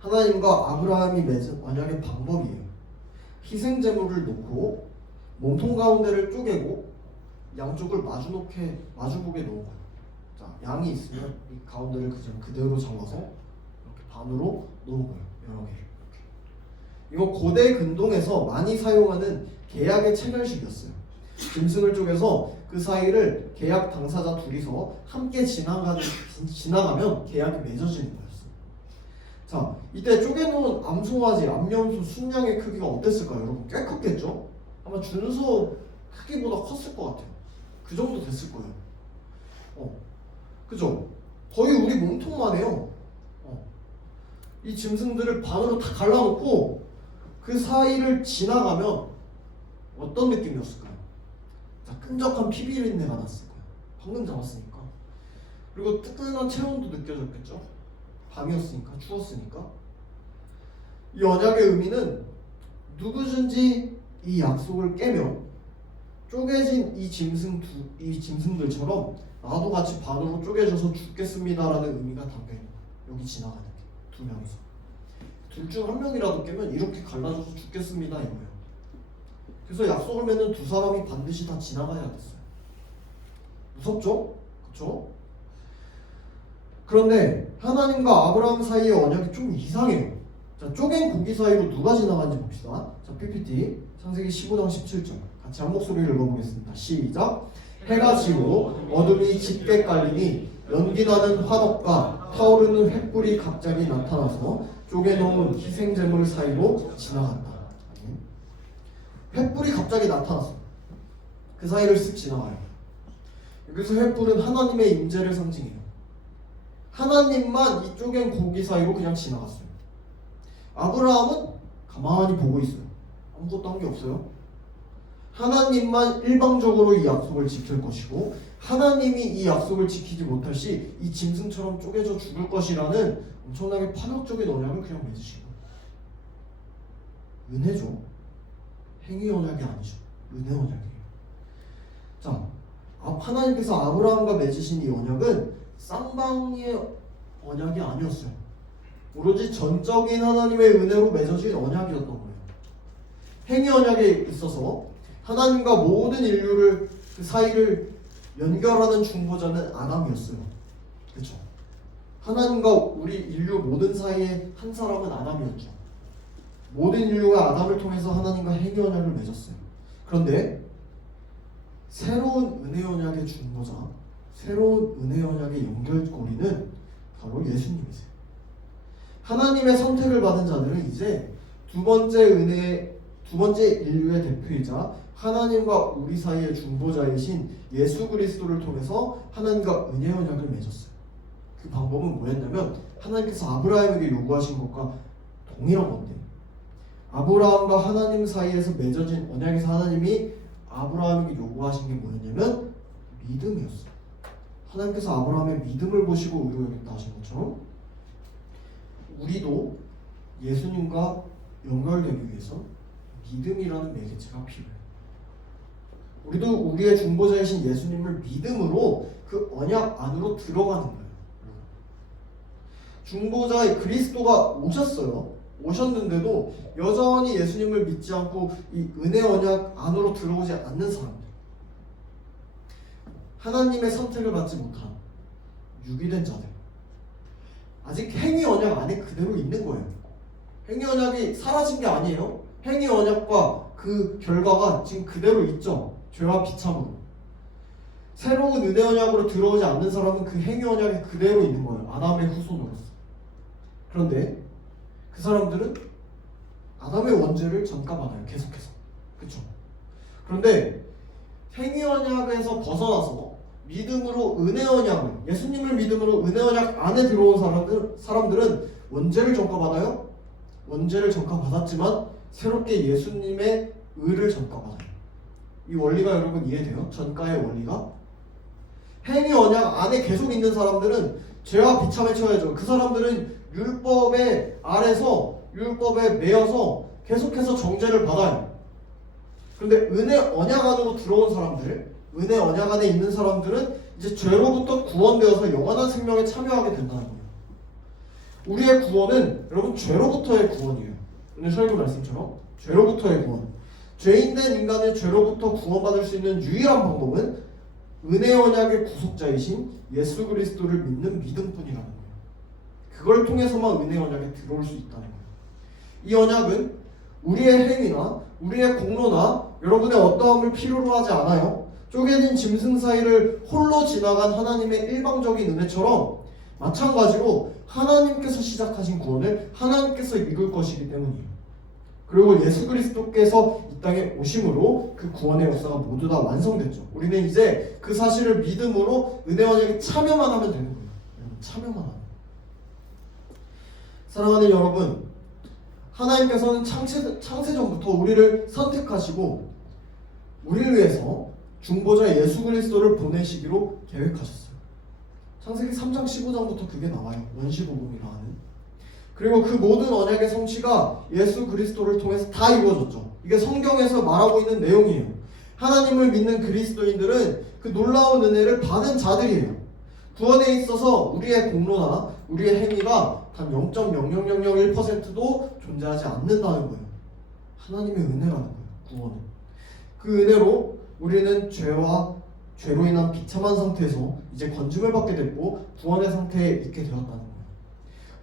하나님과 아브라함이 맺은 언약의 방법이에요. 희생제물을 놓고 몸통 가운데를 쪼개고 양쪽을 마주보게 놓은 거예요. 자, 양이 있으면 이 가운데를 그대로 잡아서 이렇게 반으로 놓은 거예요. 여러 개를. 이거 고대 근동에서 많이 사용하는 계약의 체결식이었어요. 짐승을 쪼개서 그 사이를 계약 당사자 둘이서 함께 지나가면 계약이 맺어지는 거였어요. 자, 이때 쪼개놓은 암송아지, 암염소 순양의 크기가 어땠을까요? 여러분 꽤 컸겠죠? 아마 준소 크기보다 컸을 것 같아요. 그 정도 됐을 거예요. 그죠? 거의 우리 몸통만 해요. 이 짐승들을 반으로 다 갈라놓고 그 사이를 지나가면 어떤 느낌이었을까요? 자, 끈적한 피비린내가 났을 거예요. 방금 잡았으니까. 그리고 뜨끈한 체온도 느껴졌겠죠? 밤이었으니까, 추웠으니까. 이 언약의 의미는 누구든지 이 약속을 깨면 쪼개진 이 짐승들처럼 나도 같이 반으로 쪼개져서 죽겠습니다라는 의미가 담겨있는 거예요. 여기 지나가는 게 두 명이서. 둘 중 한 명이라도 깨면 이렇게 갈라져서 죽겠습니다 이거예요. 그래서 약속을 맺는 두 사람이 반드시 다 지나가야 됐어요. 무섭죠? 그렇죠? 그런데 하나님과 아브라함 사이의 언약이 좀 이상해요. 자, 쪼갠 고기 사이로 누가 지나가는지 봅시다. 자, PPT 창세기 15장 17절 같이 한 목소리를 읽어보겠습니다. 시작. 해가 지고 어둠이 짙게 깔리니 연기나는 화덕과 타오르는 횃불이 갑자기 나타나서 쪼개놓은 희생제물 사이로 지나간다. 횃불이 갑자기 나타났어. 그 사이를 쓱 지나가요. 여기서 횃불은 하나님의 임재를 상징해요. 하나님만 이 쪼갠 고기 사이로 그냥 지나갔어요. 아브라함은 가만히 보고 있어요. 아무것도 한 게 없어요. 하나님만 일방적으로 이 약속을 지킬 것이고 하나님이 이 약속을 지키지 못할 시 이 짐승처럼 쪼개져 죽을 것이라는 엄청나게 파격적인 언약을 그냥 맺으신 거예요. 은혜죠. 행위 언약이 아니죠. 은혜 언약이에요. 자, 하나님께서 아브라함과 맺으신 이 언약은 쌍방의 언약이 아니었어요. 오로지 전적인 하나님의 은혜로 맺어진 언약이었던 거예요. 행위 언약에 있어서 하나님과 모든 인류를 그 사이를 연결하는 중보자는 아담이었어요. 그렇죠? 하나님과 우리 인류 모든 사이에 한 사람은 아담이었죠. 모든 인류가 아담을 통해서 하나님과 행위 언약을 맺었어요. 그런데 새로운 은혜 언약의 중보자, 새로운 은혜 언약의 연결고리는 바로 예수님이세요. 하나님의 선택을 받은 자들은 이제 두 번째 인류의 대표이자 하나님과 우리 사이의 중보자이신 예수 그리스도를 통해서 하나님과 은혜 언약을 맺었어요. 그 방법은 뭐였냐면 하나님께서 아브라함에게 요구하신 것과 동일한 건데, 아브라함과 하나님 사이에서 맺어진 언약에서 하나님이 아브라함에게 요구하신 게 뭐였냐면 믿음이었어요. 하나님께서 아브라함의 믿음을 보시고 의로 여겼다 하신 것처럼 우리도 예수님과 연결되기 위해서 믿음이라는 매개체가 필요해요. 우리도 우리의 중보자이신 예수님을 믿음으로 그 언약 안으로 들어가는 거예요. 중보자의 그리스도가 오셨는데도 여전히 예수님을 믿지 않고 이 은혜 언약 안으로 들어오지 않는 사람들, 하나님의 선택을 받지 못한 유기된 자들, 아직 행위 언약 안에 그대로 있는 거예요. 행위 언약이 사라진 게 아니에요. 행위 언약과 그 결과가 지금 그대로 있죠. 죄와 비참으로. 새로운 은혜 언약으로 들어오지 않는 사람은 그 행위 언약이 그대로 있는 거예요. 아담의 후손으로서. 그런데 그 사람들은 아담의 원죄를 전가받아요. 계속해서. 그렇죠? 그런데 행위 언약에서 벗어나서 믿음으로 은혜 언약을, 예수님을 믿음으로 은혜 언약 안에 들어온 사람들은 원죄를 전가받아요. 원죄를 전가받았지만 새롭게 예수님의 의를 전가받아요. 이 원리가 여러분 이해돼요? 전가의 원리가? 행위 언약 안에 계속 있는 사람들은 죄와 비참에 처해져. 그 사람들은 율법의 아래서, 율법에 매여서 계속해서 정죄를 받아요. 그런데 은혜 언약 안으로 들어온 사람들, 은혜 언약 안에 있는 사람들은 이제 죄로부터 구원되어서 영원한 생명에 참여하게 된다는 거예요. 우리의 구원은 여러분 죄로부터의 구원이에요. 오늘 설교 말씀처럼 죄로부터의 구원. 죄인된 인간의 죄로부터 구원받을 수 있는 유일한 방법은 은혜 언약의 구속자이신 예수 그리스도를 믿는 믿음뿐이라는 거예요. 그걸 통해서만 은혜 언약에 들어올 수 있다는 거예요. 이 언약은 우리의 행위나 우리의 공로나 여러분의 어떠함을 필요로 하지 않아요. 쪼개진 짐승 사이를 홀로 지나간 하나님의 일방적인 은혜처럼 마찬가지로 하나님께서 시작하신 구원을 하나님께서 이룰 것이기 때문이에요. 그리고 예수 그리스도께서 이 땅에 오심으로 그 구원의 역사가 모두 다 완성됐죠. 우리는 이제 그 사실을 믿음으로 은혜 언약에 참여만 하면 되는 거예요. 참여만 하면. 사랑하는 여러분, 하나님께서는 창세전부터 우리를 선택하시고 우리를 위해서 중보자 예수 그리스도를 보내시기로 계획하셨어요. 창세기 3장 15장부터 그게 나와요. 원시복음이라 하는. 그리고 그 모든 언약의 성취가 예수 그리스도를 통해서 다 이루어졌죠. 이게 성경에서 말하고 있는 내용이에요. 하나님을 믿는 그리스도인들은 그 놀라운 은혜를 받은 자들이에요. 구원에 있어서 우리의 공로나 우리의 행위가 단 0.0001%도 존재하지 않는다는 거예요. 하나님의 은혜라는 거예요. 구원은. 그 은혜로 우리는 죄로 인한 비참한 상태에서 이제 건짐을 받게 됐고 구원의 상태에 있게 되었다는 거예요.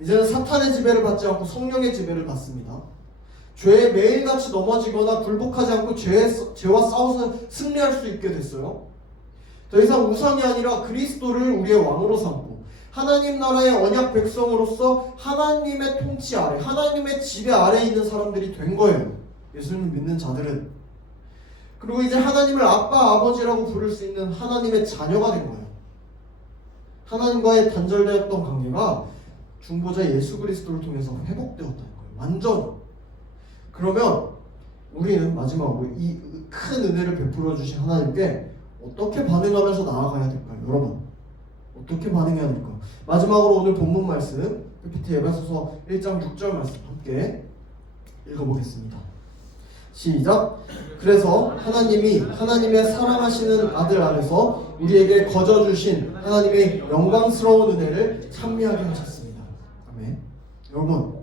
이제는 사탄의 지배를 받지 않고 성령의 지배를 받습니다. 죄에 매일같이 넘어지거나 굴복하지 않고 죄와 싸워서 승리할 수 있게 됐어요. 더 이상 우상이 아니라 그리스도를 우리의 왕으로 삼고 하나님 나라의 언약 백성으로서 하나님의 통치 아래, 하나님의 지배 아래에 있는 사람들이 된 거예요. 예수님을 믿는 자들은. 그리고 이제 하나님을 아빠, 아버지라고 부를 수 있는 하나님의 자녀가 된 거예요. 하나님과의 단절되었던 관계가 중보자 예수 그리스도를 통해서 회복되었다는 거예요. 완전히. 그러면 우리는 마지막으로 이 큰 은혜를 베풀어 주신 하나님께 어떻게 반응하면서 나아가야 될까요? 여러분, 어떻게 반응해야 될까요? 마지막으로 오늘 본문 말씀 PPT 에베소서 1장 6절 말씀 함께 읽어보겠습니다. 시작. 그래서 하나님이 하나님의 사랑하시는 아들 안에서 우리에게 거저 주신 하나님의 영광스러운 은혜를 찬미하게 하셨습니다. 아멘. 여러분,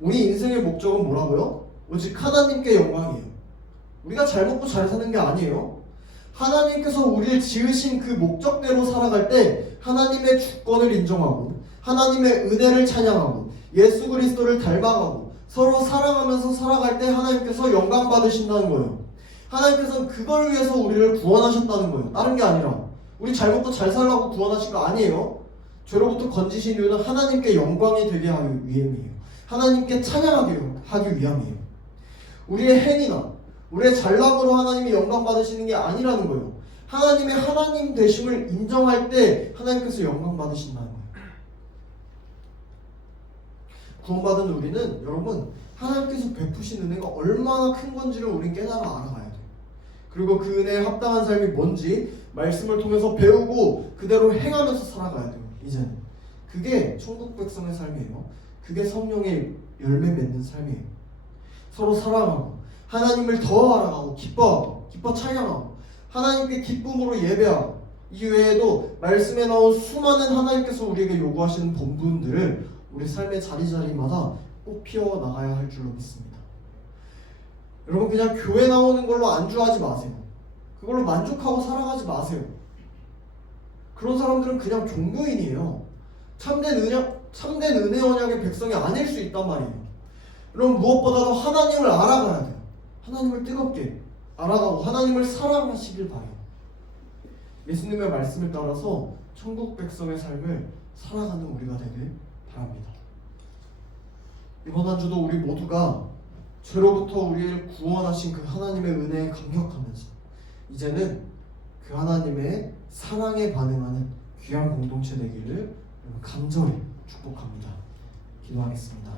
우리 인생의 목적은 뭐라고요? 오직 하나님께 영광이에요. 우리가 잘 먹고 잘 사는 게 아니에요. 하나님께서 우리를 지으신 그 목적대로 살아갈 때 하나님의 주권을 인정하고 하나님의 은혜를 찬양하고 예수 그리스도를 닮아가고 서로 사랑하면서 살아갈 때 하나님께서 영광 받으신다는 거예요. 하나님께서는 그걸 위해서 우리를 구원하셨다는 거예요. 다른 게 아니라 우리 잘 먹고 잘 살라고 구원하신 거 아니에요. 죄로부터 건지신 이유는 하나님께 영광이 되게 하기 위함이에요. 하나님께 찬양하기 위함이에요. 우리의 행위나 우리의 잘남으로 하나님이 영광 받으시는 게 아니라는 거예요. 하나님의 하나님 되심을 인정할 때 하나님께서 영광 받으신다는 거예요. 구원받은 우리는 여러분 하나님께서 베푸신 은혜가 얼마나 큰 건지를 우린 깨달아 알아가야 돼요. 그리고 그 은혜에 합당한 삶이 뭔지 말씀을 통해서 배우고 그대로 행하면서 살아가야 돼요. 이제는 그게 천국 백성의 삶이에요. 그게 성령의 열매 맺는 삶이에요. 서로 사랑하고 하나님을 더 알아가고 기뻐 찬양하고 하나님께 기쁨으로 예배하고 이 외에도 말씀에 나온 수많은 하나님께서 우리에게 요구하시는 본분들을 우리 삶의 자리자리마다 꼭 피워나가야 할 줄로 믿습니다. 여러분, 그냥 교회 나오는 걸로 안주하지 마세요. 그걸로 만족하고 살아가지 마세요. 그런 사람들은 그냥 종교인이에요. 참된 은혜 언약의 백성이 아닐 수 있단 말이에요. 여러분, 무엇보다도 하나님을 알아가야 돼요. 하나님을 뜨겁게 알아가고 하나님을 사랑하시길 바래요. 예수님의 말씀을 따라서 천국 백성의 삶을 살아가는 우리가 되길 바랍니다. 이번 한 주도 우리 모두가 죄로부터 우리를 구원하신 그 하나님의 은혜에 감격하면서 이제는 그 하나님의 사랑에 반응하는 귀한 공동체 되기를 간절히 축복합니다. 기도하겠습니다.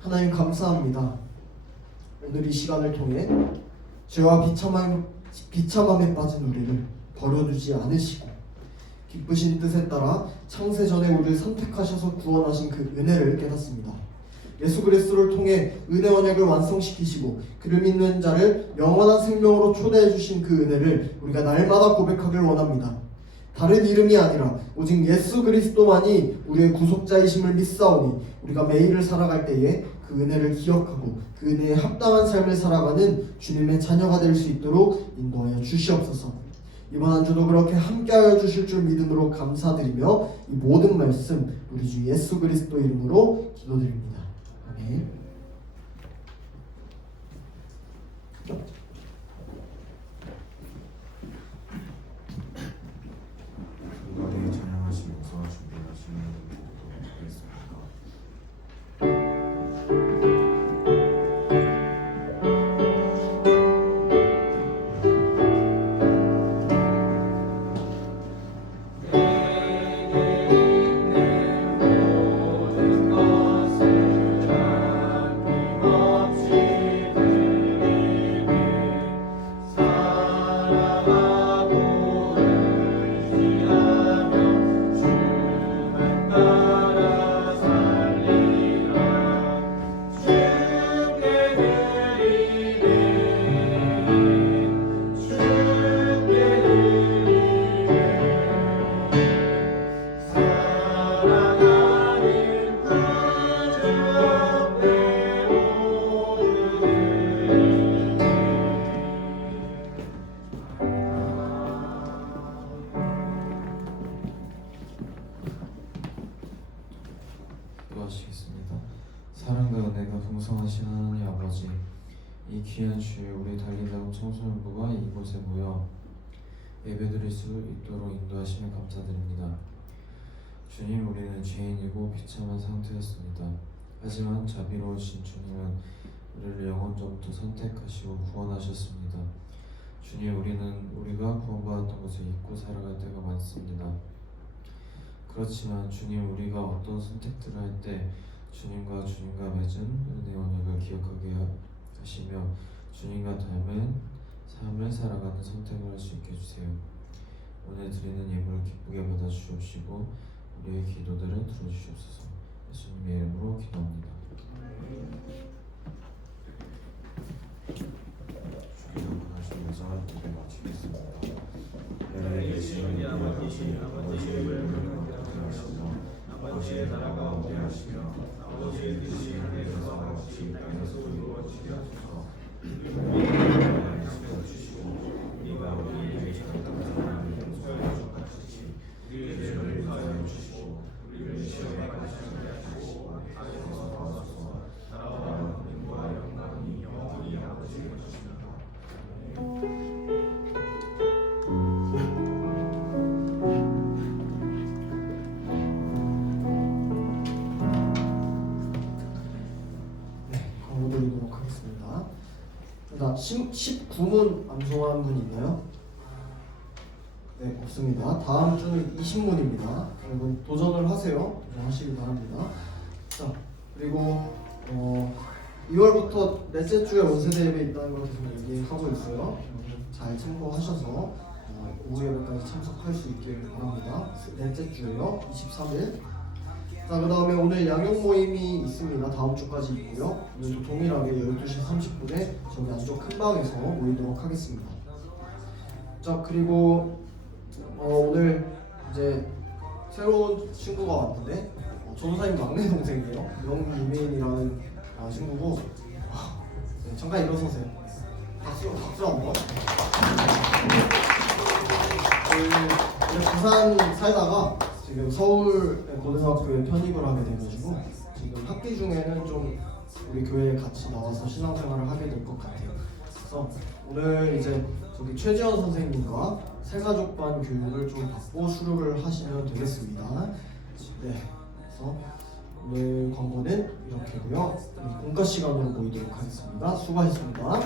하나님 감사합니다. 오늘 이 시간을 통해 죄와 비참함에 빠진 우리를 버려두지 않으시고 기쁘신 뜻에 따라 창세전에 우리를 선택하셔서 구원하신 그 은혜를 깨닫습니다. 예수 그리스도를 통해 은혜 언약을 완성시키시고 그를 믿는 자를 영원한 생명으로 초대해 주신 그 은혜를 우리가 날마다 고백하길 원합니다. 다른 이름이 아니라 오직 예수 그리스도만이 우리의 구속자이심을 믿사오니 우리가 매일을 살아갈 때에 그 은혜를 기억하고 그 은혜에 합당한 삶을 살아가는 주님의 자녀가 될 수 있도록 인도하여 주시옵소서. 이번 한 주도 그렇게 함께하여 주실 줄 믿음으로 감사드리며 이 모든 말씀 우리 주 예수 그리스도 이름으로 기도드립니다. 아멘. 우리 찬양하시면서 준비하시는 곡도 하겠습니다. 기도하시겠습니다. 사랑과 은혜가 풍성하신 하나님 아버지, 이 귀한 주에 우리 달리다운 청소년부가 이곳에 모여 예배드릴 수 있도록 인도하시며 감사드립니다. 주님, 우리는 죄인이고 비참한 상태였습니다. 하지만 자비로우신 주님은 우리를 영원전부터 선택하시고 구원하셨습니다. 주님, 우리는 우리가 구원받았던 것을 잊고 살아갈 때가 많습니다. 그렇지만 주님, 우리가 어떤 선택들을 할 때 주님과 맺은 은혜 언약을 기억하게 하시며 주님과 닮은 삶을 살아가는 선택을 할 수 있게 해주세요. 오늘 드리는 예물을 기쁘게 받아주시옵시고 우리의 기도들을 들어주시옵소서. 예수님의 이름으로 기도합니다. 주기도 하시면서 예배 마치겠습니다. 하늘에 계신 우리 아버지의 이름을 거듭하시고 아버지의 나라가 오게 하시며 아버지의 뜻이 하늘에서 같이 땅에서 이루어지게 하소서. 우리의 말씀을 주시고 우리가 우리에게 잘못한 사람을 용서하여 주옵소서. 우리의 죄를 사하여 주시고 우리를 시험에 빠지게 하시고 악에서 구하소서. 나라와 권능과 영광이 영원히 아버지의 것입니다. 광고 드리도록 하겠습니다. 일단 19문 암송한 분 있나요? 네, 없습니다. 다음 주는 20문입니다. 여러분 도전을 하세요. 도전하시기 바랍니다. 자, 그리고 2월부터 넷째 주에 원세대 예배 있다는 걸 계속 얘기하고 있어요. 여러분 잘 참고하셔서 오후 예배까지 참석할 수 있길 바랍니다. 넷째 주에요. 23일. 자, 그 다음에 오늘 양육 모임이 있습니다. 다음 주까지 있고요. 오늘도 동일하게 12시 30분에 저기 안쪽 큰 방에서 모이도록 하겠습니다. 자, 그리고 오늘 이제 새로운 친구가 왔는데 전도사님 막내 동생이에요. 명유민이라는 친구고 네, 잠깐 일어서세요. 박수 한번. 부산 살다가 지금 서울 고등학교에 편입을 하게 돼가지고 지금 학기 중에는 좀 우리 교회에 같이 나와서 신앙생활을 하게 될 것 같아요. 그래서 오늘 이제 저기 최지원 선생님과 새가족반 교육을 좀 받고 수료를 하시면 되겠습니다. 네, 그래서 오늘 광고는 이렇게고요. 공과 시간으로 모이도록 하겠습니다. 수고하셨습니다.